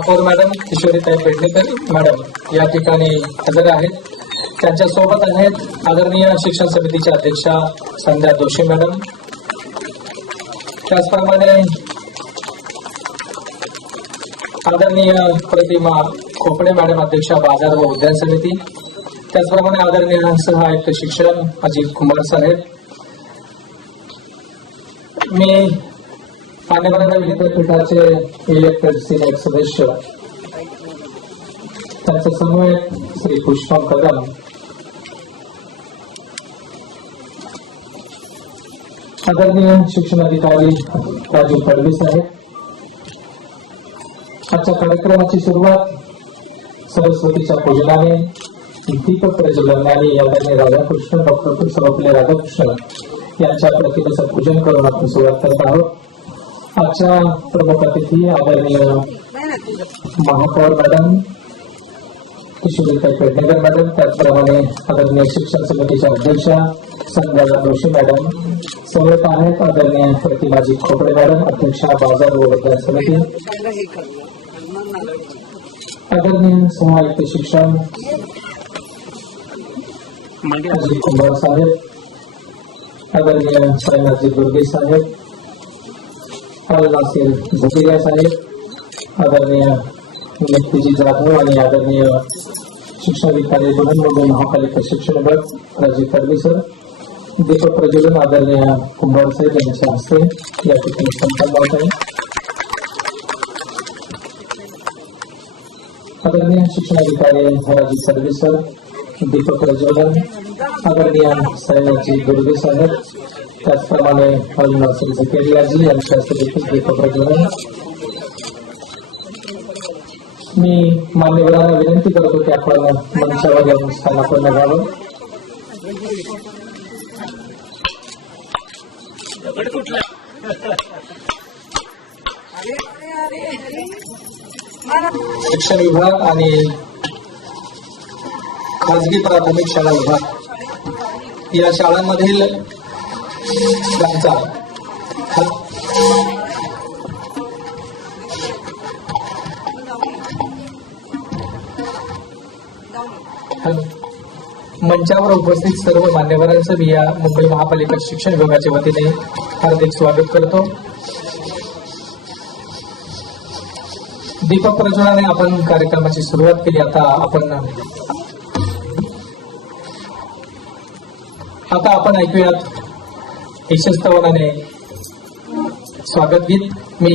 महापौर मॅडम किशोरीताई पेडणेकर मॅडम या ठिकाणी हजर आहेत. त्यांच्या सोबत आहेत आदरणीय शिक्षण समितीच्या अध्यक्षा संध्या जोशी मॅडम, त्याचप्रमाणे आदरणीय प्रतिमा खोपडे मॅडम अध्यक्षा बाजार व उद्यान समिती, त्याचप्रमाणे आदरणीय सह आयुक्त शिक्षण अजित कुमार साहेब. मी मान्यवरांना विद्यापीठाचे इलेक्टेड सिनेट सदस्य त्यांचा समवेत श्री पुष्पा कदम, आदरणीय शिक्षण अधिकारी राजू पडवी साहेब. आजच्या कार्यक्रमाची सुरुवात सरस्वतीच्या पूजनाने, दीपक प्रज्वलनाने आदरणीय राधाकृष्ण डॉक्टर सर्वपल्ली राधाकृष्ण यांच्या प्रतिमेचं पूजन करून आपण सुरुवात करत आहोत. आजच्या प्रमुख अतिथी आदरणीय महापौर मॅडम किशोरीताई पेडणेकर मॅडम, त्याचप्रमाणे आदरणीय शिक्षण समितीच्या अध्यक्षा संध्या जोशी मॅडम सोबत आहेत. आदरणीय प्रतिमाजी खोपडे मॅडम अध्यक्षा बाजार व उद्यान समिती, आदरणीय सह आयुक्त शिक्षण अजित कुमार साहेब, आदरणीय साईनाथजी दुर्गे साहेब, नासिर झुकिया साहेब, आदरणीय नितीजी जाधव आणि आदरणीय शिक्षणाधिकारी बृहन्मुंबई महापालिका शिक्षण विभाग राजीव पडवी सर. दीपक प्रज्वलन आदरणीय कुंभार साहेब यांच्या हस्ते या ठिकाणी संपन्न होत आहे. आदरणीय शिक्षणाधिकारी राजीव पडवी सर, दीपक प्रज्वलन, आदरणीय साईनाथजी दुर्गे साहेब, त्याचप्रमाणे नासिर झुकियाजी यांच्या हस्ते देखील दीपक प्रज्वलन. मी मान्यवरांना विनंती करतो की आपण मंचावर येऊन स्थानापन्न व्हावं. शिक्षण विभाग आणि खाजगी प्राथमिक शाळा विभाग या शाळांमधील त्यांचा मंचावर उपस्थित सर्व मान्यवरांचं मी या मुंबई महापालिका शिक्षण विभागाच्या वतीने हार्दिक स्वागत करतो. दीपक प्रज्वलनाने आपण कार्यक्रमाची सुरुवात केली. आता आपण ऐकूयात यशस्तवनाने स्वागत गीत. मी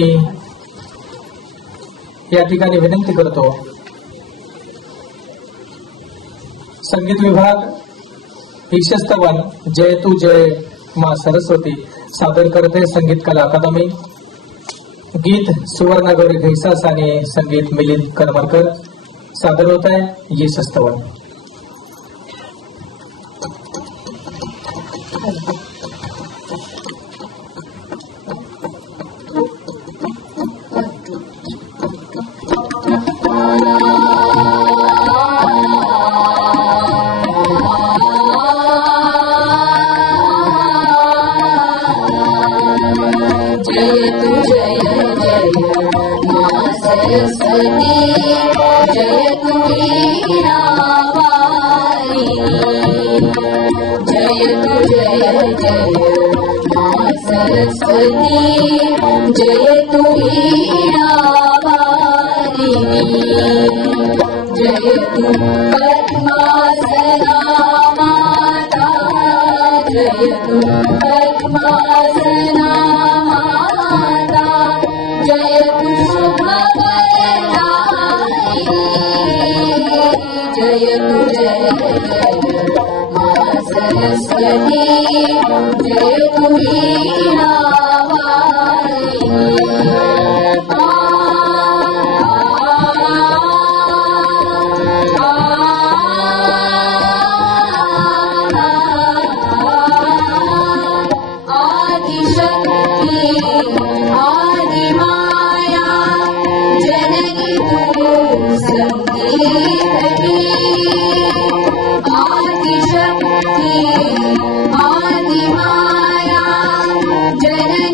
या ठिकाणी विनंती करतो संगीत विभाग यशस्तवन जय तू जय मा सरस्वती सादर करते संगीत कला अकादमी. गीत सुवर्णगौरी घैसास आणि संगीत मिलिंद करमरकर सादर होत आहे यशस्तवन. आदिशक्ति आदिमाया जननी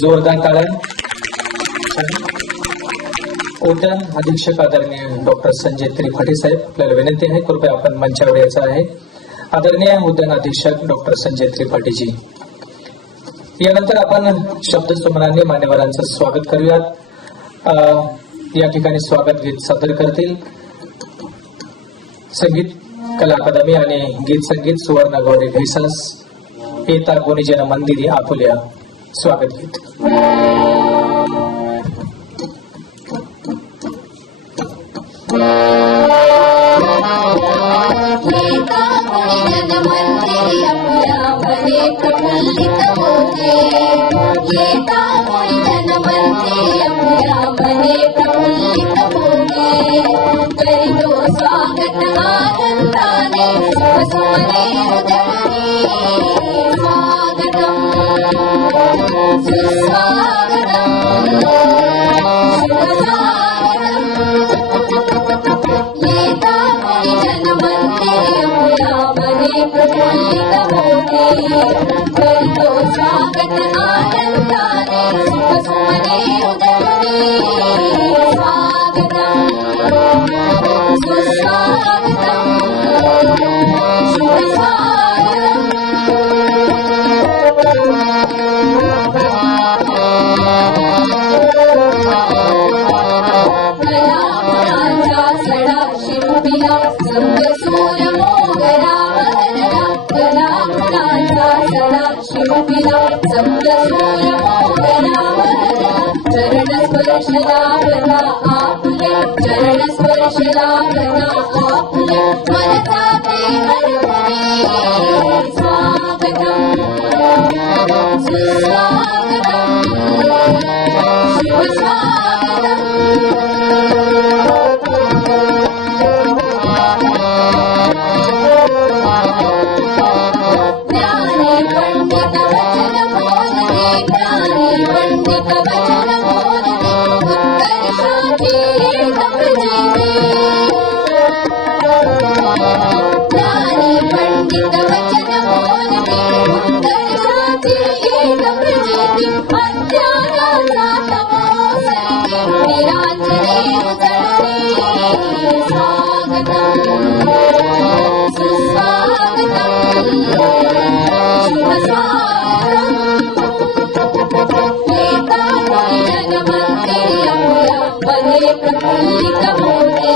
जोरदार टाळ्या. उद्यान अधीक्षक आदरणीय डॉक्टर संजय त्रिपाठी साहेब, आपल्याला विनंती आहे कृपया आपण मंचावर यायचं आहे. आदरणीय उद्यान अधीक्षक डॉक्टर संजय त्रिपाठीजी. यानंतर आपण शब्दसुमनाने मान्यवरांचं स्वागत करूयात. या ठिकाणी स्वागत गीत सादर करतील संगीत कला अकादमी आणि गीत संगीत सुवर्ण गौरी घैसास येता गुणीजन मंदिरी आपुल्या. स्वागत गीत. बने प्रफुल्लित होते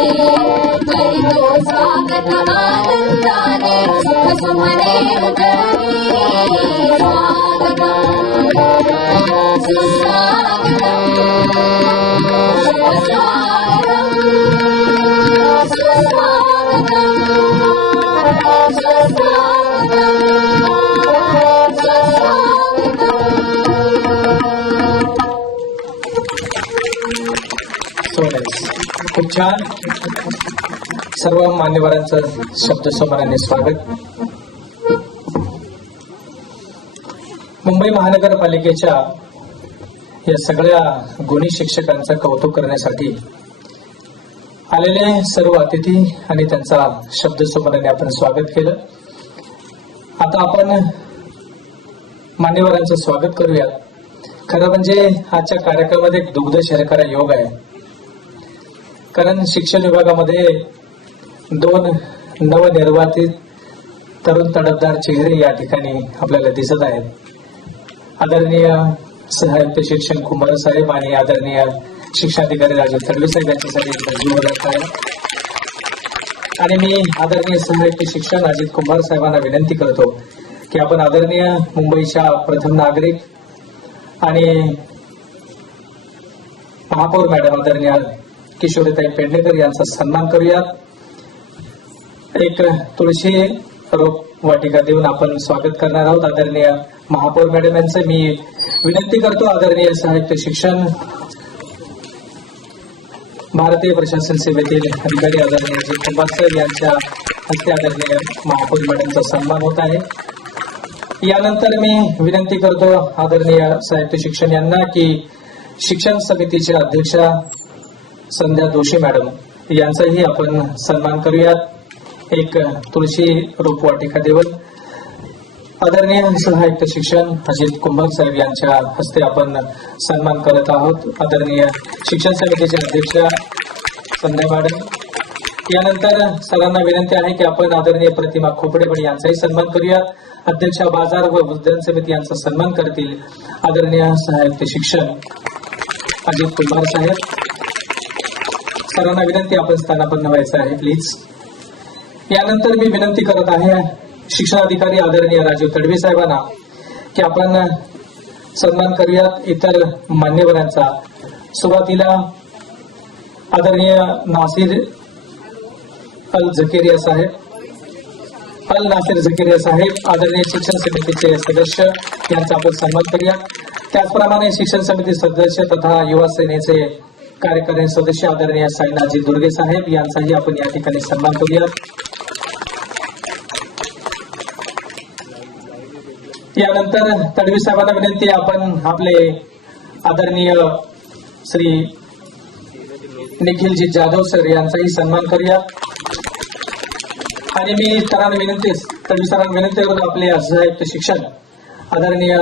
करितो स्वागत आनंदाने सुख सुमने उदरते स्वागतम् सुस्वागतम् सुस्वागतम् खूप छान. सर्व मान्यवरांचं शब्दसमराने स्वागत. मुंबई महानगरपालिकेच्या या सगळ्या गुणी शिक्षकांचं कौतुक करण्यासाठी आलेले सर्व अतिथी आणि त्यांचा शब्दसमराने आपण स्वागत केलं. आता आपण मान्यवरांचं स्वागत करूया. खरं म्हणजे आजच्या कार्यक्रमामध्ये एक दुग्ध शर्करा योग आहे. कारण शिक्षण विभागामध्ये 2 नवनिर्वाचित तरुण तडफदार चेहरे या ठिकाणी आपल्याला दिसत आहेत. आदरणीय सहाय्यक शिक्षण कुंभार साहेब आणि आदरणीय शिक्षणाधिकारी राजू तडवी साहेब यांच्यासाठी बोलत आहे. आणि मी आदरणीय सहाय्यक शिक्षण अजित कुंभार साहेबांना विनंती करतो की आपण आदरणीय मुंबईच्या प्रथम नागरिक आणि महापौर मॅडम आदरणीय किशोरीताई पेडणेकर यांचा सन्मान करूयात. एक तुळशी रोप वाटिका देऊन आपण स्वागत करणार आहोत आदरणीय महापौर मॅडम यांचं. मी विनंती करतो आदरणीय सहाय्यक शिक्षण भारतीय प्रशासन सेवेतील अधिकारी आदरणीय अजित कुंभार साहेब यांच्या हस्ते आदरणीय महापौर मॅडमचा सन्मान होत आहे. यानंतर मी विनंती करतो आदरणीय सहाय्यक शिक्षण यांना की शिक्षण समितीच्या अध्यक्षा संध्या जोशी मॅडम यांचाही आपण सन्मान करूयात. एक तुळशी रोपवाटिका देऊन आदरणीय सहाय्यक शिक्षण अजित कुंभार साहेब यांच्या हस्ते आपण सन्मान करत आहोत. आदरणीय शिक्षण समितीचे अध्यक्ष संध्या मॅडम. यानंतर सर्वांना विनंती आहे की आपण आदरणीय प्रतिमा खोपडेपण यांचाही सन्मान करूयात. अध्यक्ष बाजार व उद्यान समिती यांचा सन्मान करतील आदरणीय सहाय्यक शिक्षण अजित कुंभार साहेब. सर्वांना विनंती आपण स्थानापन्न व्हायचं आहे प्लीज. यानंतर मी विनंती करत आहे शिक्षणाधिकारी आदरणीय राजू तडवी साहेबांना की आपण सन्मान करूयात इतर मान्यवरांचा. सुरुवातीला आदरणीय नासिर अल झकेरिया साहेब आदरणीय शिक्षण समितीचे सदस्य यांचा आपण सन्मान करूया. त्याचप्रमाणे शिक्षण समिती सदस्य तथा युवा सेनेचे कार्यकारी सदस्य आदरणीय साईनाथजी दुर्गे साहेब यांचाही आपण या ठिकाणी सन्मान करूया. यानंतर तडवी साहेबांना विनंती आपण आपले आदरणीय श्री निखिलजी जाधव सर यांचाही सन्मान करूया. आणि मी तडवी सरांना विनंती करून आपले सहाय्यक शिक्षण आदरणीय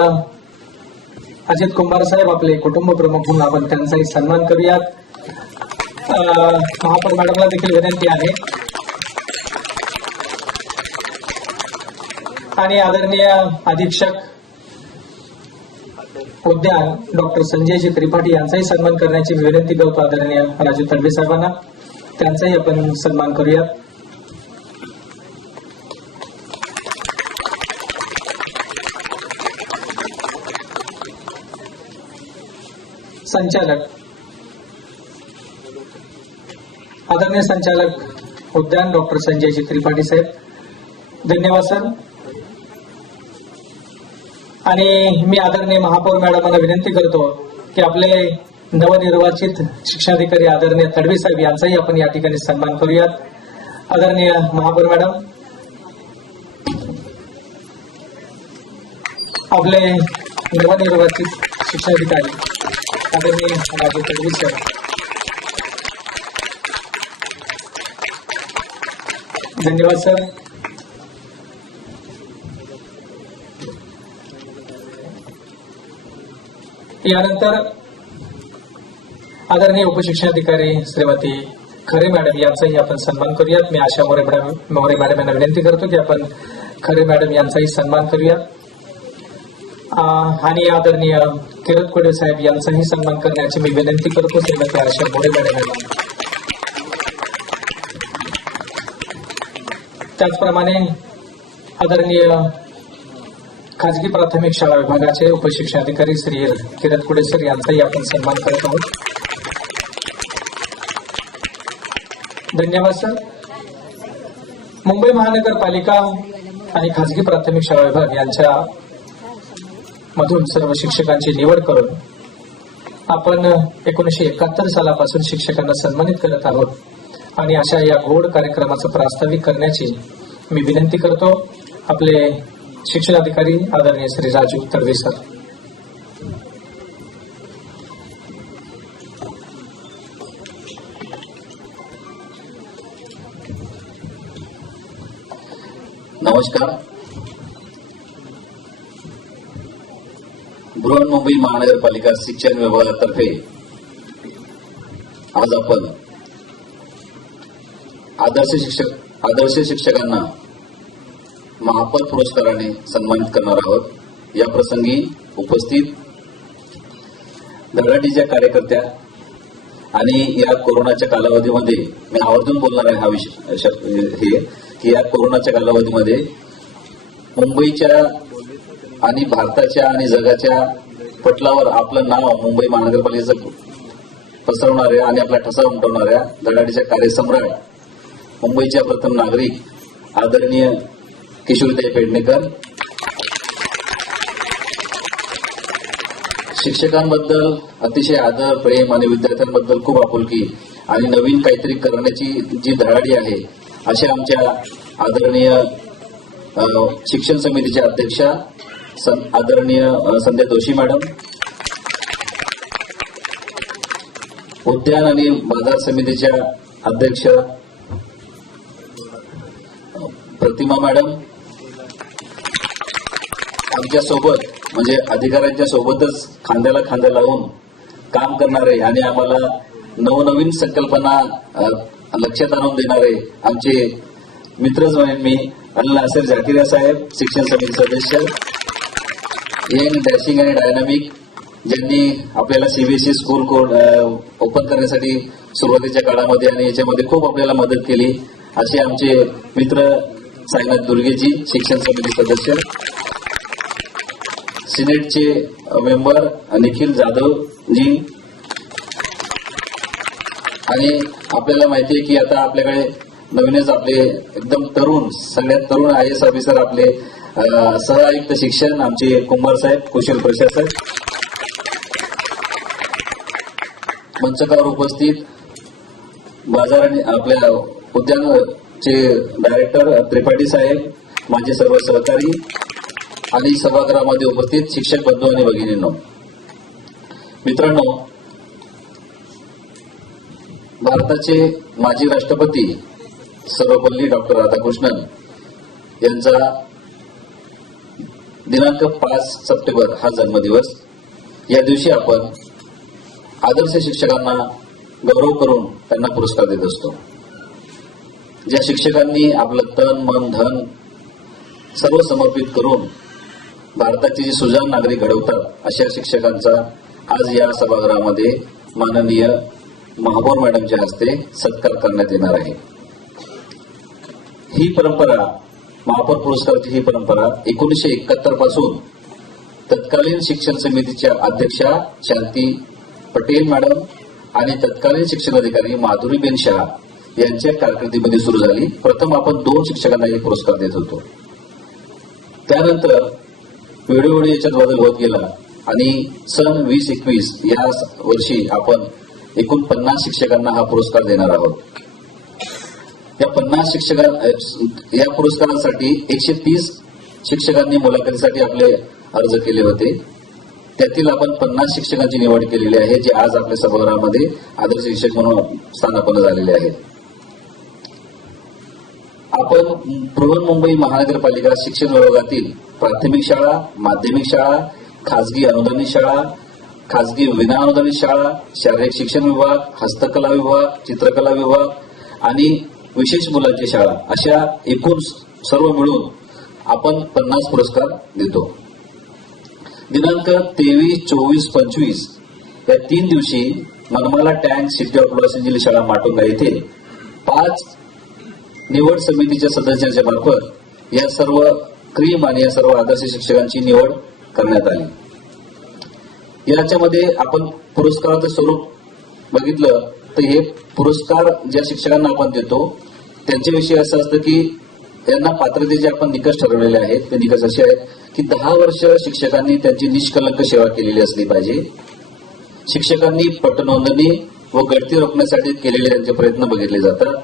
अजित कुंभार साहेब आपले कुटुंब प्रमुख म्हणून आपण त्यांचाही सन्मान करूयात. महापौर मॅडमला देखील विनंती आहे. आणि आदरणीय अधीक्षक उद्यान डॉक्टर संजयजी त्रिपाठी यांचाही सन्मान करण्याची विनंती करतो आदरणीय राजू तडवी साहेबांना. त्यांचाही आपण सन्मान करूयात. संचालक आदरणीय संचालक उद्यान डॉक्टर संजयजी त्रिपाठी साहेब, धन्यवाद सर. आणि मी आदरणीय महापौर मॅडमांना विनंती करतो की आपले नवनिर्वाचित शिक्षणाधिकारी आदरणीय तडवी साहेब यांचाही आपण या ठिकाणी सन्मान करूयात. आदरणीय महापौर मॅडम, आपले नवनिर्वाचित शिक्षणाधिकारी आदरणीय राजू तडवी सर, धन्यवाद सर. यानंतर आदरणीय उपशिक्षणाधिकारी श्रीमती खरे मॅडम यांचाही आपण सन्मान करूयात. मी आशा मोरे मॅडम यांना विनंती करतो की आपण खरे मॅडम यांचाही सन्मान करूया. आणि आदरणीय किरतकोडे साहेब यांचाही सन्मान करण्याची मी विनंती करतो श्रीमती आशा मोरे मॅडम यांना. त्याचप्रमाणे आदरणीय खाजगी प्राथमिक शाळा विभागाचे उपशिक्षणाधिकारी श्री किरतकोडे सर यांचाही आपण सन्मान करत आहोत. धन्यवाद सर. मुंबई महानगरपालिका आणि खाजगी प्राथमिक शाळा विभाग यांच्या मधून सर्व शिक्षकांची निवड करून आपण 1971 सालापासून शिक्षकांना सन्मानित करत आहोत आणि अशा या गोड कार्यक्रमाचं प्रास्ताविक करण्याची मी विनंती करतो. आपले शिक्षणाधिकारी आदरणीय श्री राजू तडवी सर. नमस्कार. बृहन्मुंबई महानगरपालिका शिक्षण विभागातर्फे आज आपण आदर्श शिक्षकांना महापौर पुरस्काराने सन्मानित करणार आहोत. या प्रसंगी उपस्थित धडाडीच्या कार्यकर्त्या आणि या कोरोनाच्या कालावधीमध्ये मी आवर्जून बोलणार आहे हा विषय की या कोरोनाच्या कालावधीमध्ये मुंबईच्या आणि भारताच्या आणि जगाच्या पटलावर आपलं नाव मुंबई महानगरपालिकेचं पसरवणाऱ्या आणि आपला ठसा उमटवणाऱ्या धडाडीच्या कार्यसम्राट मुंबईच्या प्रथम नागरिक आदरणीय किशोरीताई पेडणेकर, शिक्षकांबद्दल अतिशय आदर प्रेम आणि विद्यार्थ्यांबद्दल खूप आपुलकी आणि नवीन काहीतरी करण्याची जी धडाडी आहे अशा आमच्या आदरणीय शिक्षण समितीच्या अध्यक्षा आदरणीय संध्या जोशी मॅडम, उद्यान आणि बाजार समितीच्या अध्यक्ष प्रतिमा मॅडम, आमच्या सोबत म्हणजे अधिकाऱ्यांच्या सोबतच खांद्याला खांदा लावून काम करणारे आणि आम्हाला नवनवीन संकल्पना लक्षात आणून देणारे आमचे मित्रच म्हणेन मी अल नासिर झाकिरिया साहेब, शिक्षण समिती सदस्य, यंग डॅशिंग आणि डायनामिक, ज्यांनी आपल्याला सीबीएसई स्कूल कोड ओपन करण्यासाठी सुरुवातीच्या काळामध्ये आणि याच्यामध्ये खूप आपल्याला मदत केली असे आमचे मित्र साईनाथ दुर्गेजी, शिक्षण समिती सदस्य, सिनेटचे मेंबर निखिल जाधवजी. आणि आपल्याला माहिती आहे की आता आपल्याकडे नवीनच आपले एकदम तरुण सगळ्यात तरुण IAS ऑफिसर आपले सहआयुक्त शिक्षण आमचे कुंभार साहेब, कुशल प्रशासक. मंचकावर उपस्थित बाजार आणि आपल्या उद्यानचे डायरेक्टर त्रिपाठी साहेब, माझे सर्व सहकारी आणि सभागृहामध्ये उपस्थित शिक्षक बंधू आणि भगिनींनो, मित्रांनो, भारताचे माजी राष्ट्रपती सर्वपल्ली डॉक्टर राधाकृष्णन यांचा दिनांक 5 सप्टेंबर हा जन्मदिवस. या दिवशी आपण आदर्श शिक्षकांना गौरव करून त्यांना पुरस्कार देत असतो. ज्या शिक्षकांनी आपलं तन मन धन सर्व समर्पित करून भारताचे जे सुजाण नागरिक घडवतात अशा शिक्षकांचा आज या सभागृहामध्ये माननीय महापौर मॅडमच्या हस्ते सत्कार करण्यात येणार आहे. ही परंपरा, महापौर पुरस्काराची ही परंपरा 1971 पासून तत्कालीन शिक्षण समितीच्या अध्यक्षा शांती पटेल मॅडम आणि तत्कालीन शिक्षण अधिकारी माधुरीबेन शाह यांच्या कारकिर्दीमध्ये सुरू झाली. प्रथम आपण 2 शिक्षकांना हे पुरस्कार देत होतो. त्यानंतर वेळोवेळी याच्यात बदल होत गेला आणि सन 2021 या वर्षी आपण एकूण 50 शिक्षकांना हा पुरस्कार देणार आहोत. या 50 या पुरस्कारासाठी 130 शिक्षकांनी मुलाखतीसाठी आपले अर्ज केले होते. त्यातील आपण 50 शिक्षकांची निवड केलेली आहे जे आज आपल्या सभागृहामध्ये आदर्श शिक्षक म्हणून स्थानापन्न झालेले आहेत. आपण बृहन्मुंबई महानगरपालिका शिक्षण विभागातील प्राथमिक शाळा, माध्यमिक शाळा, खाजगी अनुदानित शाळा, खाजगी विना अनुदानित शाळा, शारीरिक शिक्षण विभाग, हस्तकला विभाग, चित्रकला विभाग आणि विशेष मुलांची शाळा अशा एकूण सर्व मिळून आपण 50 पुरस्कार देतो. दिनांक 23, 24, 25 या 3 दिवशी Manmala tank city of Los Angeles Matunga येथे 5 निवड समितीच्या सदस्यांच्या मार्फत या सर्व क्रीम आणि या सर्व आदर्श शिक्षकांची निवड करण्यात आली. याच्यामध्ये आपण पुरस्काराचं स्वरूप बघितलं तर हे पुरस्कार ज्या शिक्षकांना आपण देतो त्यांच्याविषयी असं असतं की यांना पात्रतेचे आपण निकष ठरवलेले आहेत. ते निकष असे आहेत की 10 वर्ष शिक्षकांनी त्यांची निष्कलंक सेवा केलेली असली पाहिजे. शिक्षकांनी पटनोंदणी व गळती रोखण्यासाठी केलेले त्यांचे प्रयत्न बघितले जातात.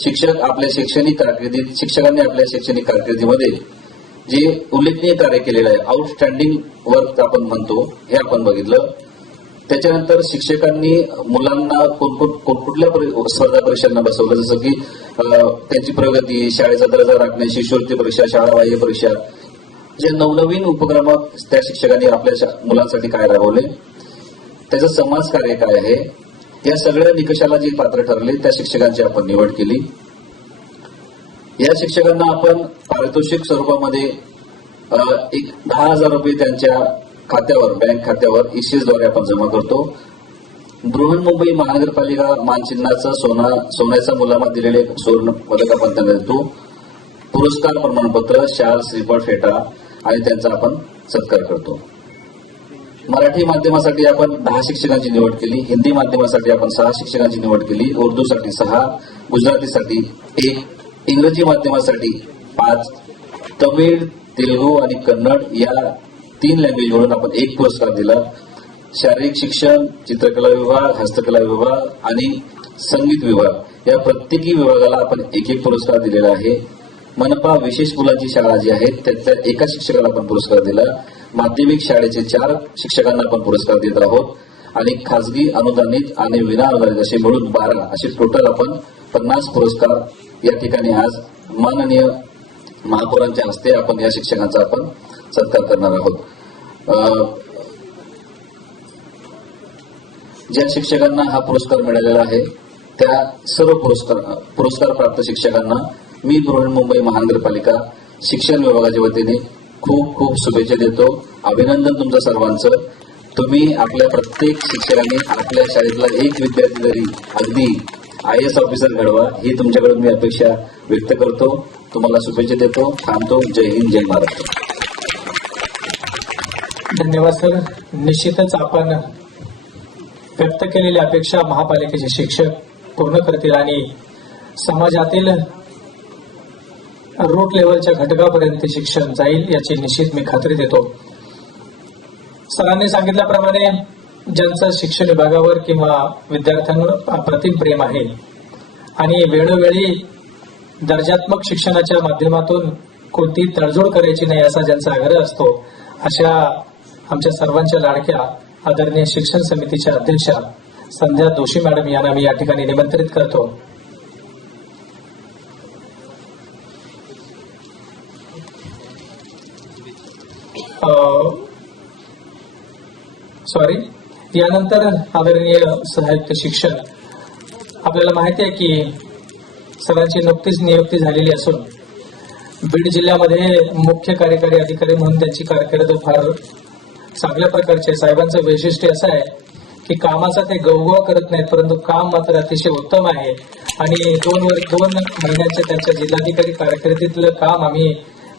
शिक्षकांनी आपल्या शैक्षणिक कारकिर्दीमध्ये जे उल्लेखनीय कार्य केलेलं आहे, आउटस्टँडिंग वर्क आपण म्हणतो, हे आपण बघितलं. त्याच्यानंतर शिक्षकांनी मुलांना कुठल्या स्पर्धा परीक्षांना बसवलं, जसं की त्यांची प्रगती, शाळेचा दर्जा राखणे, शिष्यवृत्ती परीक्षा, शाळाबाह्य परीक्षा, जे नवनवीन उपक्रम त्या शिक्षकांनी आपल्या मुलांसाठी काय राबवले, त्याचं समाज कार्य काय आहे, या सगळ्या निकषाला जे पात्र ठरले त्या शिक्षकांची आपण निवड केली. या शिक्षकांना आपण पारितोषिक स्वरूपामध्ये एक 10,000 रुपये त्यांच्या खात्यावर, बँक खात्यावर ECS द्वारे आपण जमा करतो. बृहन्मुंबई महानगरपालिका मानचिन्हाचं सोन्याचा मुलामा दिलेले सुवर्ण पदक आपण त्यांना देतो. पुरस्कार प्रमाणपत्र, शाल, श्रीफळ, फेटा आणि त्यांचा आपण सत्कार करतो. मराठी माध्यमासाठी आपण 10 शिक्षकांची निवड केली. हिंदी माध्यमासाठी आपण 6 शिक्षकांची निवड केली. उर्दूसाठी 6, गुजरातीसाठी 1, इंग्रजी माध्यमासाठी 5, तमिळ, तेलुगू आणि कन्नड या 3 लँग्वेज म्हणून आपण 1 पुरस्कार दिला. शारीरिक शिक्षण, चित्रकला विभाग, हस्तकला विभाग आणि संगीत विभाग या प्रत्येकी विभागाला आपण 1 पुरस्कार दिलेला आहे. मनपा विशेष मुलांची शाळा जी आहे त्याच्या एका शिक्षकाला आपण पुरस्कार दिला. माध्यमिक शाळेचे 4 शिक्षकांना आपण पुरस्कार देत आहोत आणि खासगी अनुदानित आणि विना अनुदानित असे मिळून 12 असे टोटल आपण 50 पुरस्कार या ठिकाणी आज माननीय महापौरांच्या हस्ते आपण या शिक्षकांचा आपण सत्कार करणार आहोत. ज्या शिक्षकांना हा पुरस्कार मिळालेला आहे त्या सर्व पुरस्कार प्राप्त शिक्षकांना मी बृहन्मुंबई महानगरपालिका शिक्षण विभागाच्या वतीने खूप खूप शुभेच्छा देतो. अभिनंदन तुमचं सर्वांचं. तुम्ही आपल्या प्रत्येक शिक्षकांनी आपल्या शाळेतला एक विद्यार्थी जरी अगदी IAS ऑफिसर घडवा ही तुमच्याकडून मी अपेक्षा व्यक्त करतो. तुम्हाला शुभेच्छा देतो. थांबतो. जय हिंद, जय महाराष्ट्र. धन्यवाद सर. निश्चितच आपण व्यक्त केलेल्या अपेक्षा महापालिकेचे शिक्षक पूर्ण करतील आणि समाजातील रूट लेवलच्या घटकापर्यंत शिक्षण जाईल याची निश्चित मी खात्री देतो. सरांनी सांगितल्याप्रमाणे ज्यांचं शिक्षण विभागावर किंवा विद्यार्थ्यांवर अप्रतिम प्रेम आहे आणि वेळोवेळी दर्जात्मक शिक्षणाच्या माध्यमातून कोणती तडजोड करायची नाही असा ज्यांचा आग्रह असतो, अशा आमच्या सर्वांच्या लाडक्या आदरणीय शिक्षण समितीच्या अध्यक्षा संध्या दोशी मॅडम यांना मी या ठिकाणी निमंत्रित करतो. यानंतर आदरणीय सहाय्यक शिक्षक, आपल्याला माहिती आहे की सरांची नुकतीच नियुक्ती झालेली असून बीड जिल्ह्यामध्ये मुख्य कार्यकारी अधिकारी म्हणून त्यांची कारकीर्द फार चांगल्या प्रकारचे. साहेबांचं वैशिष्ट्य असं आहे की कामाचा ते गवगवा करत नाहीत, परंतु काम मात्र अतिशय उत्तम आहे आणि 2 महिन्यांच्या त्यांच्या जिल्हाधिकारी कारकिर्दीतलं काम आम्ही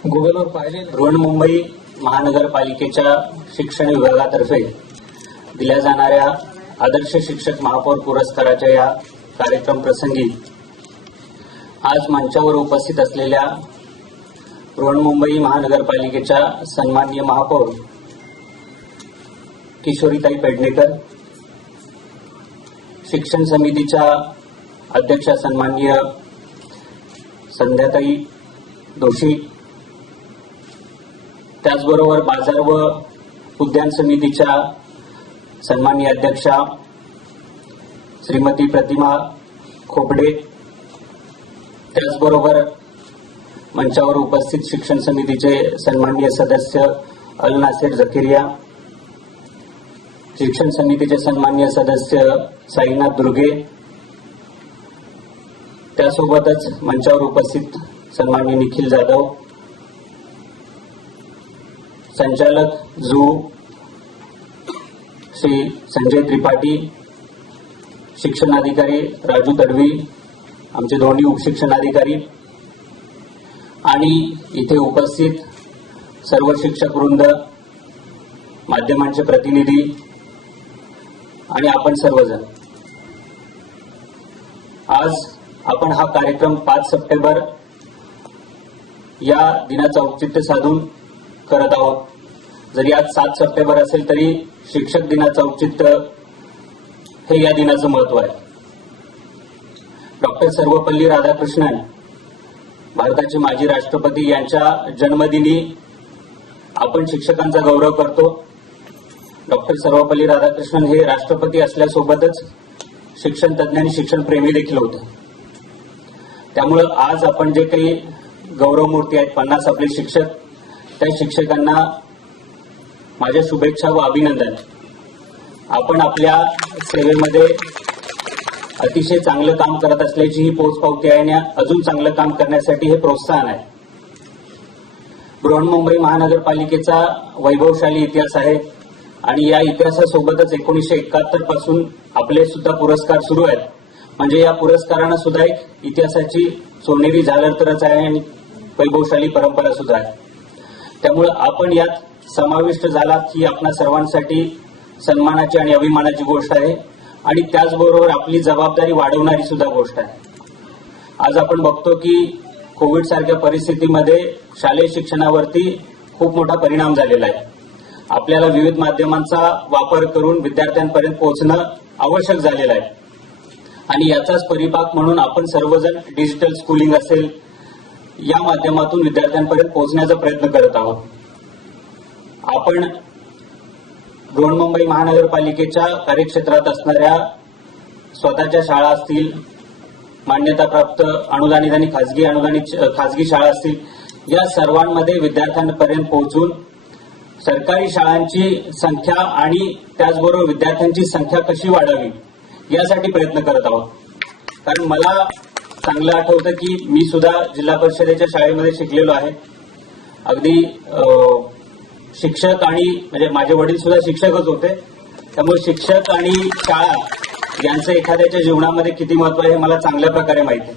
गुगलवर पाहिले. बृहन्मुंबई महानगरपालिकेच्या शिक्षण विभागातर्फे दिल्या जाणाऱ्या आदर्श शिक्षक महापौर पुरस्काराच्या या कार्यक्रम प्रसंगी आज मंचावर उपस्थित असलेल्या बृहन्मुंबई महानगरपालिकेच्या सन्माननीय महापौर किशोरीताई पेडणेकर, शिक्षण समितीच्या अध्यक्षा सन्माननीय संध्याताई दोशी, त्याचबरोबर बाजार व उद्यान समितीच्या सन्माननीय अध्यक्षा श्रीमती प्रतिमा खोपडे, त्याचबरोबर मंचावर उपस्थित शिक्षण समितीचे सन्माननीय सदस्य अल नासिर झकिरिया, शिक्षण समितीचे सन्माननीय सदस्य साईनाथ दुर्गे, त्यासोबतच मंचावर उपस्थित सन्माननीय निखिल जाधव, संचालक झू श्री संजय त्रिपाठी, शिक्षणाधिकारी राजू तडवी, आमचे दोन्ही उपशिक्षणाधिकारी आणि इथे उपस्थित सर्व शिक्षक वृंद, माध्यमांचे प्रतिनिधी आणि आपण सर्वजण, आज आपण हा कार्यक्रम 5 सप्टेंबर या दिनाचं औचित्य साधून करत आहोत. जरी आज 7 सप्टेंबर असेल तरी शिक्षक दिनाचं औचित्य हे या दिनाचं महत्व आहे. डॉक्टर सर्वपल्ली राधाकृष्णन, भारताचे माजी राष्ट्रपती, यांच्या जन्मदिनी आपण शिक्षकांचा गौरव करतो. डॉक्टर सर्वपल्ली राधाकृष्णन हे राष्ट्रपती असल्यासोबतच शिक्षण तज्ज्ञ आणि शिक्षण प्रेमी देखील होते. त्यामुळं आज आपण जे काही गौरवमूर्ती आहेत 50 आपले शिक्षक, त्या शिक्षकांना माझ्या शुभेच्छा व अभिनंदन. आपण आपल्या सेवेमध्ये अतिशय चांगलं काम करत असल्याची ही पोचपावती आहे आणि अजून चांगलं काम करण्यासाठी हे प्रोत्साहन आहे. बृहन्मुंबई महानगरपालिकेचा वैभवशाली इतिहास आहे आणि या इतिहासासोबतच 1971 पासून आपले सुद्धा पुरस्कार सुरू आहेत. म्हणजे या पुरस्कारांना सुद्धा एक इतिहासाची सोनेरी झालर तरच आहे आणि वैभवशाली परंपरा सुद्धा आहे. त्यामुळे आपण यात समाविष्ट झालात ही आपणा सर्वांसाठी सन्मानाची आणि अभिमानाची गोष्ट आहे आणि त्याचबरोबर आपली जबाबदारी वाढवणारी सुद्धा गोष्ट आहे. आज आपण बघतो की कोविड सारख्या परिस्थितीमध्ये शालेय शिक्षणावरती खूप मोठा परिणाम झालेला आहे. आपल्याला विविध माध्यमांचा वापर करून विद्यार्थ्यांपर्यंत पोहोचणं आवश्यक झालेलं आहे आणि याचाच परिपाक म्हणून आपण सर्वजण डिजिटल स्कूलिंग असेल या माध्यमातून विद्यार्थ्यांपर्यंत पोहोचण्याचा प्रयत्न करत आहोत. आपण बृहन्मुंबई महानगरपालिकेच्या कार्यक्षेत्रात असणाऱ्या स्वतःच्या शाळा असतील, मान्यताप्राप्त अनुदानित आणि खाजगी शाळा असतील, या सर्वांमध्ये विद्यार्थ्यांपर्यंत पोहोचून सरकारी शाळांची संख्या आणि त्याचबरोबर विद्यार्थ्यांची संख्या कशी वाढावी यासाठी प्रयत्न करत आहोत. कारण मला चांगलं आठवतं की मी सुद्धा जिल्हा परिषदेच्या शाळेमध्ये शिकलेलो आहे. अगदी शिक्षक आणि म्हणजे माझे वडील सुद्धा शिक्षकच होते. त्यामुळे शिक्षक आणि शाळा यांचं एखाद्याच्या जीवनामध्ये किती महत्व आहे हे मला चांगल्या प्रकारे माहिती आहे.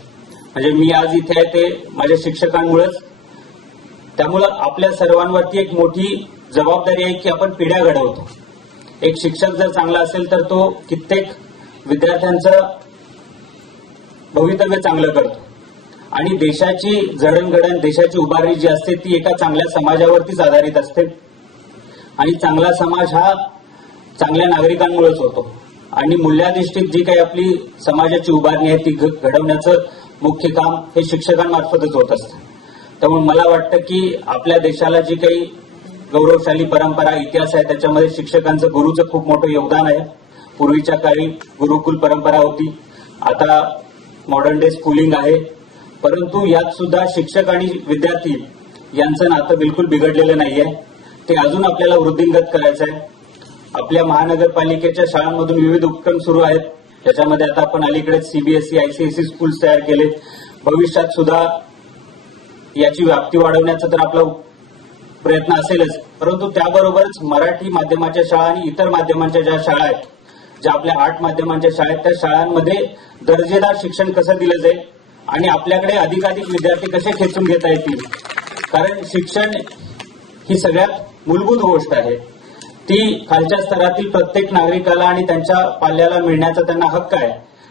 म्हणजे मी आज इथे आहे ते माझ्या शिक्षकांमुळेच. त्यामुळं आपल्या सर्वांवरती एक मोठी जबाबदारी आहे की आपण पिढ्या घडवतो. एक शिक्षक जर चांगला असेल तर तो कित्येक विद्यार्थ्यांचं भवितव्य चांगलं करतो आणि देशाची जडणघडण, देशाची उभारणी जी असते ती एका चांगल्या समाजावरतीच आधारित असते आणि चांगला समाज हा चांगल्या नागरिकांमुळेच होतो आणि मूल्याधिष्ठित जी काही आपली समाजाची उभारणी आहे ती घडवण्याचं मुख्य काम हे शिक्षकांमार्फतच होत असतं. त्यामुळे मला वाटतं की आपल्या देशाला जी काही गौरवशाली परंपरा, इतिहास आहे त्याच्यामध्ये शिक्षकांचं, गुरुचं खूप मोठं योगदान आहे. पूर्वीच्या काळी गुरुकुल परंपरा होती, आता मॉडर्न डे स्कूलिंग आहे, परंतु यात सुद्धा शिक्षक आणि विद्यार्थी यांचं नातं बिलकुल बिघडलेलं नाहीये. ते अजून आपल्याला वृद्धिंगत करायचं आहे. आपल्या महानगरपालिकेच्या शाळांमधून विविध उपक्रम सुरू आहेत. त्याच्यामध्ये आता आपण अलीकडेच सीबीएसई, आयसीएसई स्कूल्स तयार केले. भविष्यात सुद्धा याची व्याप्ती वाढवण्याचा तर आपला प्रयत्न असेलच, परंतु त्याबरोबरच मराठी माध्यमाच्या शाळा आणि इतर माध्यमांच्या ज्या शाळा आहेत, ज्या आपल्या 8 माध्यमांच्या शाळा आहेत, त्या शाळांमध्ये दर्जेदार शिक्षण कसं दिलं जाईल आणि आपल्याकडे अधिकाधिक विद्यार्थी कसे खेचून घेता येतील. कारण शिक्षण ही सगळ्यात मूलभूत गोष्ट आहे. ती खालच्या स्तरातील प्रत्येक नागरिकाला आणि त्यांच्या पाल्याला मिळण्याचा त्यांना हक्क आहे.